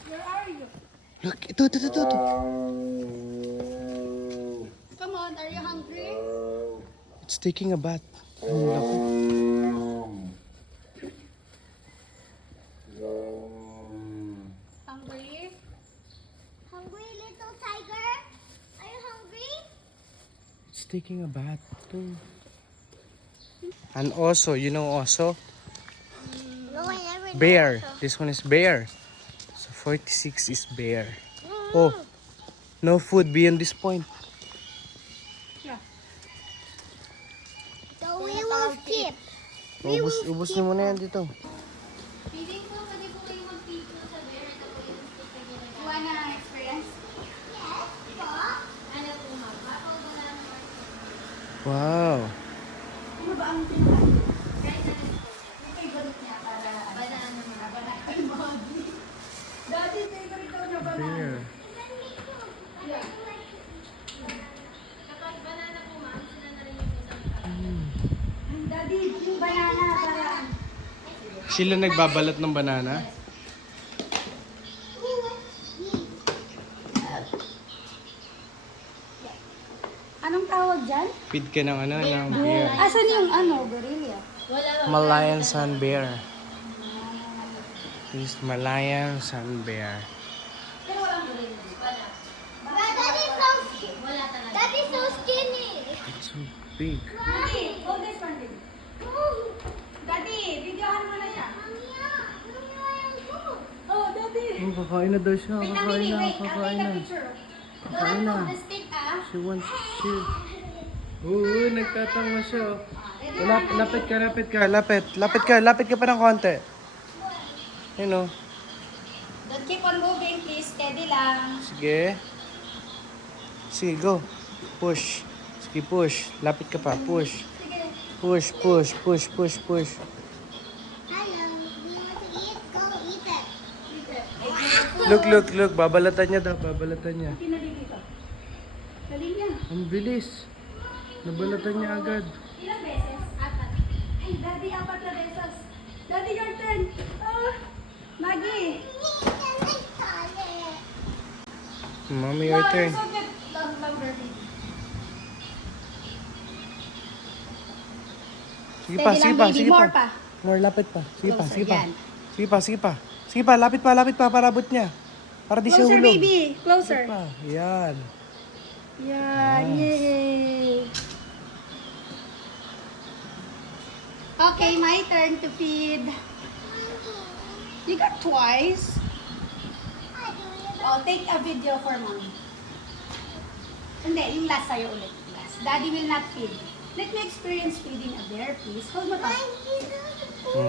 Where are you? Look, ito. Come on, are you hungry? It's taking a bath. Oh, naku. Hungry? Hungry little tiger? Are you hungry? It's taking a bath too. And also, you know also, No, I never know. bear. This one is bear. So 46 is bear. Oh, no food beyond this point. So we will skip. Ubus niyo muna yan dito. Feeling ko, pwede po kayo mag-picture sa bear. Ito po yung sticker nila. You wanna experience? Yes, po. Ano po, ma'am? Apple, banana, or Wow. ano ba ang pinaka? Guys, ano po? Yung favorite niya para banana, banana. Dati favorite daw niya banana. Bear. Kapag banana po, ma'am, sila na rin yung isang Daddy, yung banana para... Sila nagbabalat ng banana? Anong tawag dyan? Feed ka ng ng bear. Asan yung gorilla? Malayan sun bear. This is Malayan sun bear. Daddy's so skinny. It's so big. Daddy, hold this one, baby. Daddy, videohan mo na siya. Oh, Daddy. Oh, kakain na daw siya. Wait lang, Kakain baby, na. wait. I'll Kakain take a na. picture. Kakain na. The stick, ah. She wants shit. Oo, nagtatanga siya. Lapit ka pa ng konti. You know. Don't keep on moving, please. Steady lang. Sige. Sige, go. Push. Sige, push. Lapit ka pa. Push. Push. Hello, we want to eat. Go eat it. Look. Babalatan niya daw. Babalatan niya. Pinali dito. Dali niya. Ang bilis. Nabalatan niya agad. Ilang beses? Apat. Ay, Daddy, apat na beses. Daddy, your turn. Ah, Maggie. Mommy, your turn. So good. Louder, baby. Sige pa, Steady sige lang, pa, baby. sige More pa. pa. More, lapit pa. Sige pa, Closer, sige pa. yan. Sige pa, lapit pa para abot niya. Para di siya Closer, hulog. baby. Closer. Pa. Yan. Yeah, yay. Okay, my turn to feed. You got twice. Oh, take a video for mom. Hindi, yung last sa'yo ulit. Last. Daddy will not feed. Let me experience feeding a bear, please. Hold mo pa.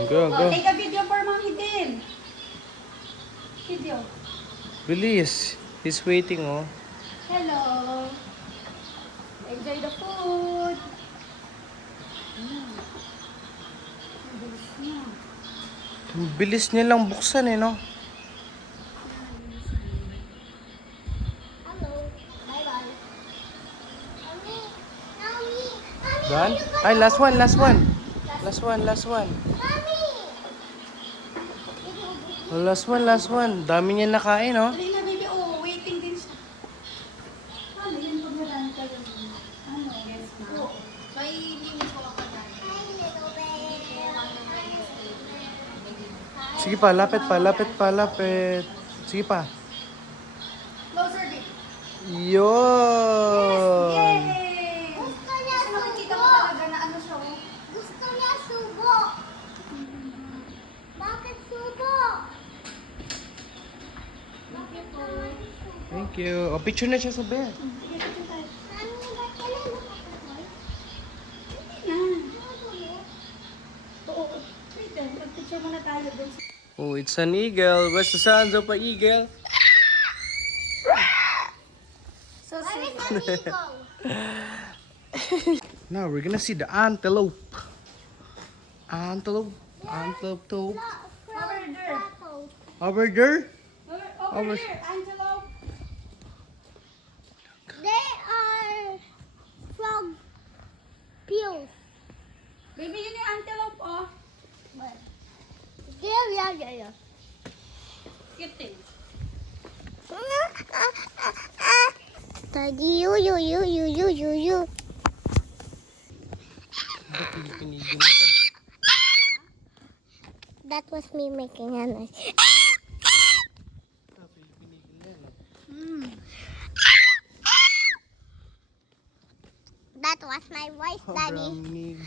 Go. Oh, take a video for mom, Hidin. Video. Bilis. He's waiting, oh. Hello. Enjoy the food. Ang bilis niya lang buksan, eh, no? Hello. Bye-bye. Done? Ay, last one, last one. Last one, last one. Oh, last one, last one. Dami niya nakain, oh. Dali na, baby. Oh, waiting din siya. Ano, yun pag naran ka yun. Ano, yes, ma'am. May limit po ako dyan. Sige pa, lapit pa, lapit pa, lapit. Sige pa. Closer, baby. Yun! Yay! Gusto niya Kasi nakikita subo. mo talaga na ano siya, oh. Gusto niya subo. Bakit subo? Bakit naman subo? Thank you. O, picture na siya sa bed. Sige, sige tayo. Mami, ba't ka na nakakasal? Oo, wait lang. Mag-picture muna tayo dun. Oh, it's an eagle. What's the sounds of an eagle? So Where sweet. is the eagle? Now we're gonna see the antelope. Antelope. Antelope. Tope. Over there. Over there. Over there, antelope. They are frog pills. Baby, yun yung antelope, oh. Yeah. Skitting. Daddy, you. That was me making a noise. That was my voice, Daddy.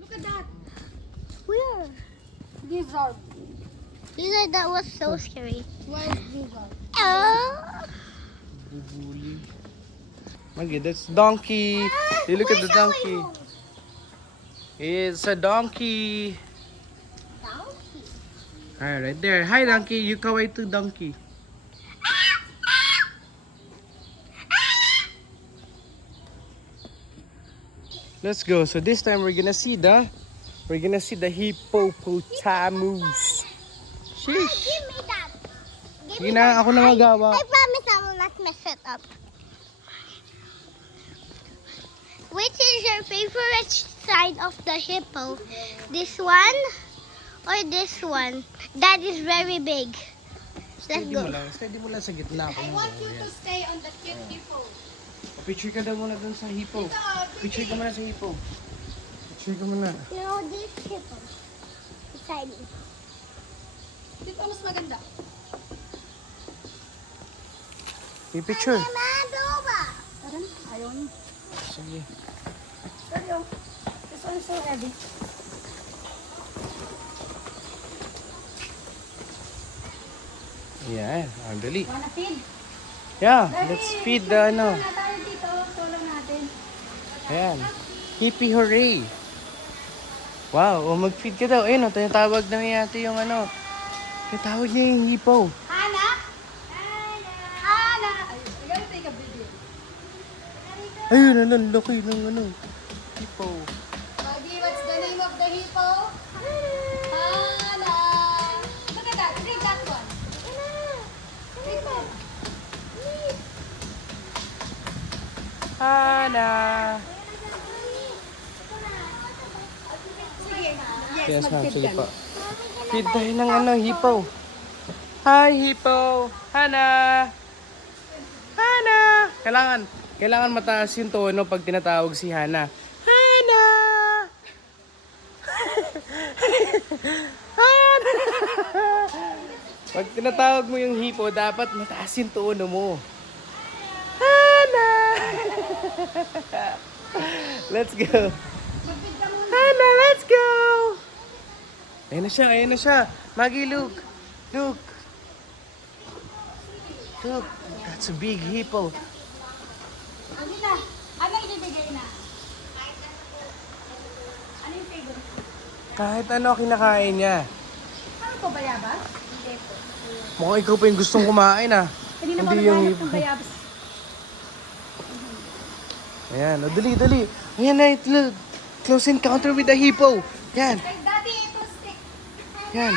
Look at that. Where? Lizard. That was so scary. Wild lizard. Oh. Okay, that's donkey. You look at the donkey. It's a donkey. Donkey. Alright, right there. Hi, donkey. You kaway to donkey. Let's go. So this time we're gonna see the hippopotamus. Sheesh. Give me that. Sige na, ako na magawa. I promise I will not mess it up. Which is your favorite side of the hippo? This one or this one? That is very big. Let's go. Steady mo lang sa gitna. I want you to stay on the cute hippo. Picture ka daw muna dun sa hippo. Picture ka muna sa hippo. Picture ka muna. No, this hippo. Beside me. Dito mas maganda. I-picture. Madoba. Tara na, ayaw niya. Sige. Sorry, oh. This one is so heavy. Yan. Ang dali. Wanna feed? Yeah, let's feed the ano. Wala tayo dito, tulong natin. Ayan. Hippie hooray. Wow, o mag-feed ka daw. Ayun, tinatawag na yata yung ano. Tinatawag niya yung hippo. Hana? Hana! I gotta take a video. Ayun, ano, laki ng ano. Hippo. Maggie, what's the name of the hippo? Hana! Look at that, take that one. Take that. Hana. Sige, Yes, ma'am. mag-feed Sige ka po. na. Feed tayo ng ano, hippo. Hi, hippo. Hana. Hana. Kailangan mataas yung tono pag tinatawag si Hana. Hana. Hana. Pag tinatawag mo yung hippo, dapat mataas yung tono mo. Hana. Let's go. Hana, let's go. Ayan na siya. Maggie, look. Look. Look. That's a big hippo. Hindi na. Ano ibibigay na? Ano yung favorite? Kahit ano kinakain niya. Ano po, bayabas? Hindi po. Mukhang ikaw pa yung gustong kumain ah. Hindi na Hindi ba yung naghanap hippo. ng bayabas? Ayan, dali. Ayan na, look. Close encounter with the hippo. Yan. Ay, daddy, ito stick. Yan.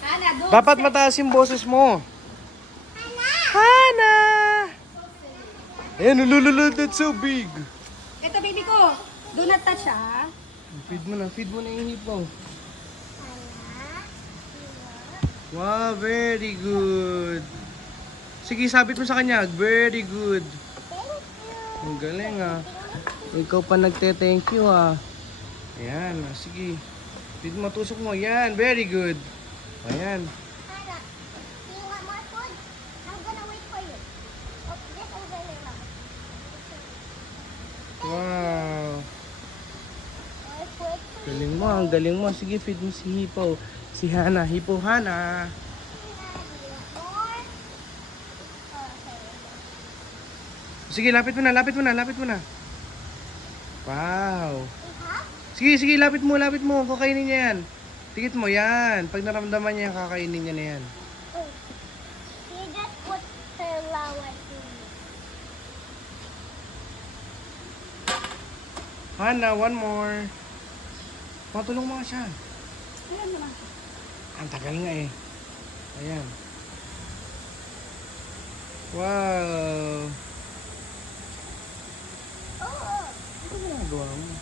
Hana, doon. Dapat mataas yung boses mo. Hana! Ayan, ulululul, that's so big. Ito, baby ko. Do not touch, ha? Feed mo na yung hippo. Wow, very good. Sige, sabit mo sa kanya. Very good. Ang galing ah. Ikaw pa nagte-thank you ah. Ayan, sige. Feed mo, tusok mo. Ayan, very good. Ayan. Hana, do you want more food? I'm gonna wait for you. Oh, just over here, Mama. Wow. More food. Galing mo, ang galing mo. Sige, feed mo si Hippo. Si Hana. Hippo Hana. More. Sige, lapit mo na. Wow. Sige, lapit mo. Kakainin niya yan. Tigit mo, yan. Pag naramdaman niya, kakainin niya na yan. You just put her flower to me. Hana, one more. Matulong mo nga siya. Ayan mo lang. Ang tagal nga eh. Ayan. Wow. Ano ginagawa mo?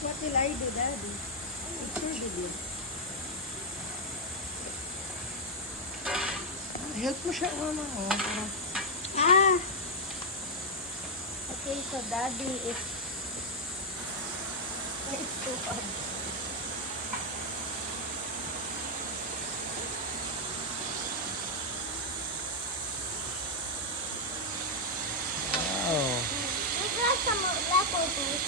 What will I do, Daddy? Picture video. Help mo siya. Ano? Ah! Okay, so Daddy is... It's too hard. Wow. There's like some leftovers.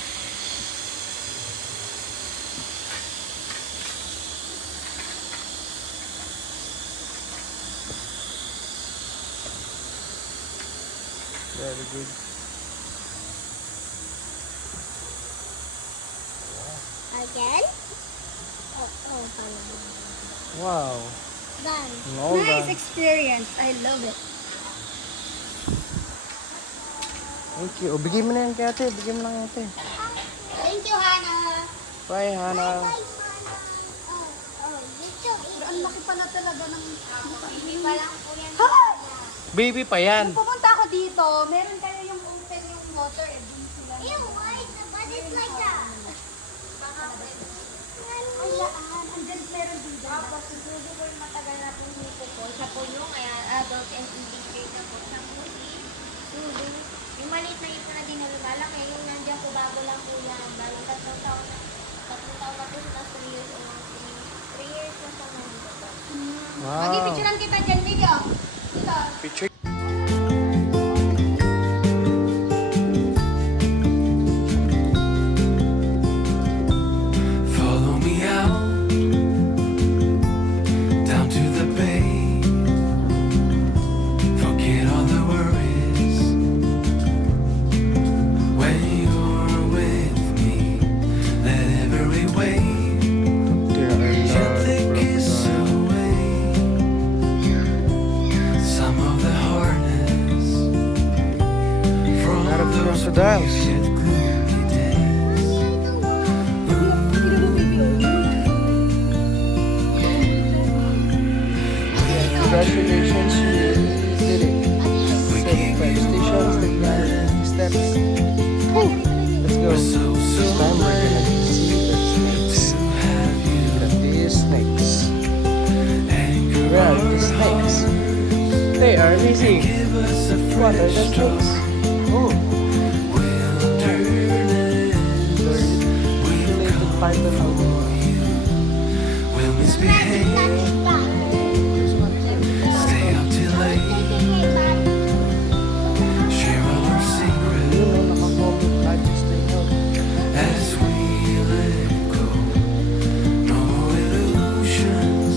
Very good. Again? Oh, Wow. done. All Nice done. experience. I love it. Thank you. O, bigay mo na yan kay ate. Bigay mo lang ate. Thank you, Hannah. Bye, Hana. Pero ang laki pala talaga ng... Baby pa yan. Pupunta ako dito, meron kayo yung open yung water, eh, dun sila. Ew, why is the body like that? Andyan, meron din dyan. Tapos siguro po yung matagal na po hipo ko. Siya po yung adult and indicate na po. Siya po si Lulu. Yung maliit na ito na din na lumalaki. Yung nandiyan po bago lang po yan. Bago 3 taon na. 3 taon na po siya na 3 years old. 3 years na siya nandito po. Wow. Mag-picturean kita dyan, video. Dito. Picture. Follow me out down to the bay. Forget all the worries when you're with me. Let every wave gently kiss away some of the hardness from those dance. yet gloomy days. Congratulations, you did it. 75 stations, 39 steps. Let's go. This time we're gonna see the snakes. Look at these snakes. Where are the snakes? They are missing. What are the snakes? Oh, related python. We'll misbehave, stay up till late, share all our secrets as we let go. No more illusions,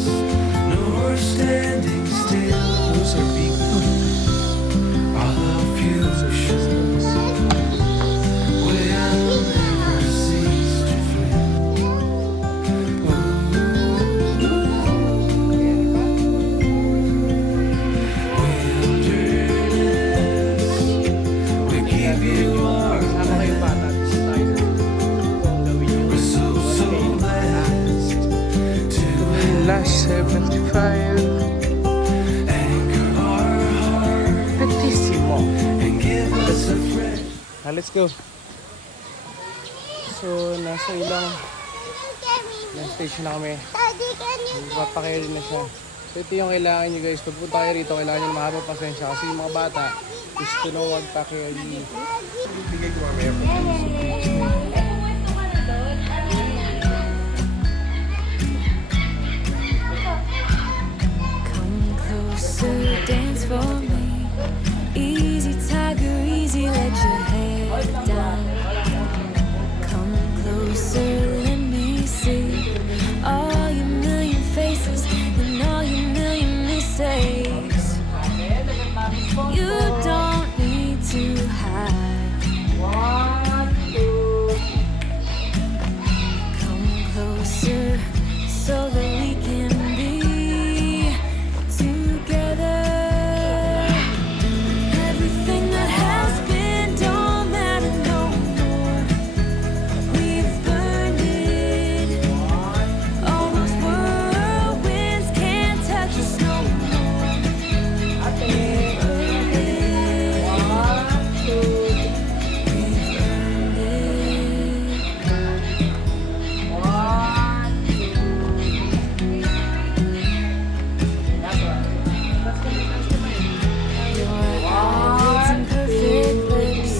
no more standing still. All of fusions will never cease to thrill. Wilderness, we give you our we're so blessed to have Last 75. anchor our hearts Let's go. So, nasa ilang station na kami. Papakailan na siya. So, ito yung kailangan nyo guys. Pag punta kayo rito, kailangan nyo mahaba pasensya. Kasi yung mga bata, gusto nung magpa-carry. Bigay ko mamaya. Come closer, dance for me. Easy, tiger, easy, let your head down. Come closer, let me see all your million faces and all your million mistakes. You don't need to hide. Come closer so that we can be together. Everything that has been don't matter no more. We've burned it. All those whirlwinds can't touch us no more. We've earned it. We've earned it. Your eyelids and perfect lips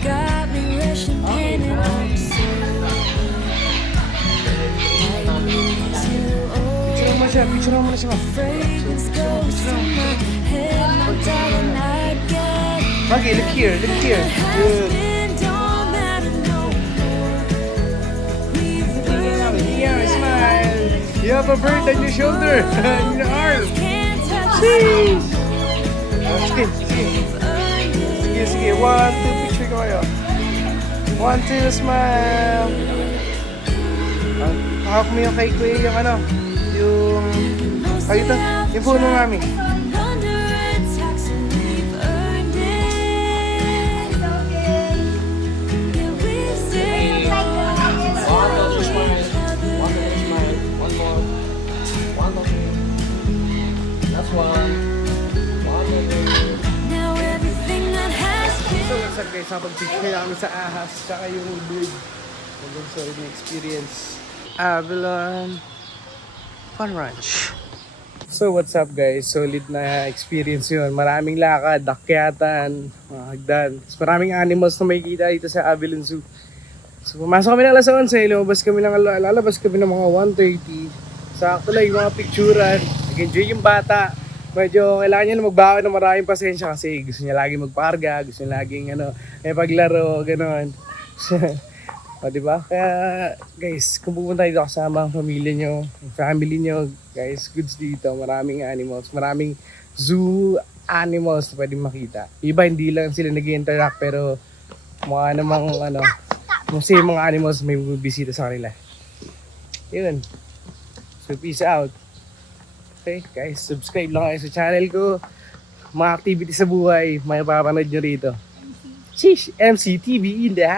got me rushing, pain and upset. I need to Picture mo siya, picture mo na siya. fragrance goes to my head, my darling, I get Okay, look here, look here. Good. been don't matter no more. We've burned Yeah, smile. You have a bird on your shoulder, in your arm. can't touch Sige, sige. we've earned it. Sige, sige. 1, 2, picture ko kayo. 1, 2, smile. Hawak mo yung kay Kuya, yung ano, yung... Ay, ito, yung puno mami. Under attack, so we've earned it. Yeah, we've stayed now everything that has been. So, what's up guys? Nakapag-picture namin sa ahas, tsaka yung bird. Hanggang sorry na experience. Avalon Fun Ranch. So, what's up guys? Solid na experience yun. Maraming lakad, akyatan, mga hagdan. Maraming animals na makikita dito sa Avalon Zoo. So, pumasok kami ng alas 11, lalabas kami ng mga 1:30. Sakto lang yung mga picturan. Nag-enjoy yung bata. Medyo kailangan niya na magbawa ng maraming pasensya kasi gusto niya lagi magparga, gusto niya laging may paglaro, gano'n. O, diba? Kaya, guys, kung pupunta dito kasama ang pamilya nyo, ang family nyo, guys, goods dito. Maraming animals, maraming zoo animals na pwedeng makita. Iba, hindi lang sila nag-interact, pero mukha namang, kasi yung mga animals may bisita sa kanila. Yun. So, peace out. Okay, guys, subscribe lang kayo sa channel ko. Mga activity sa buhay, may papanood nyo rito. Sheesh, MCTV in the house.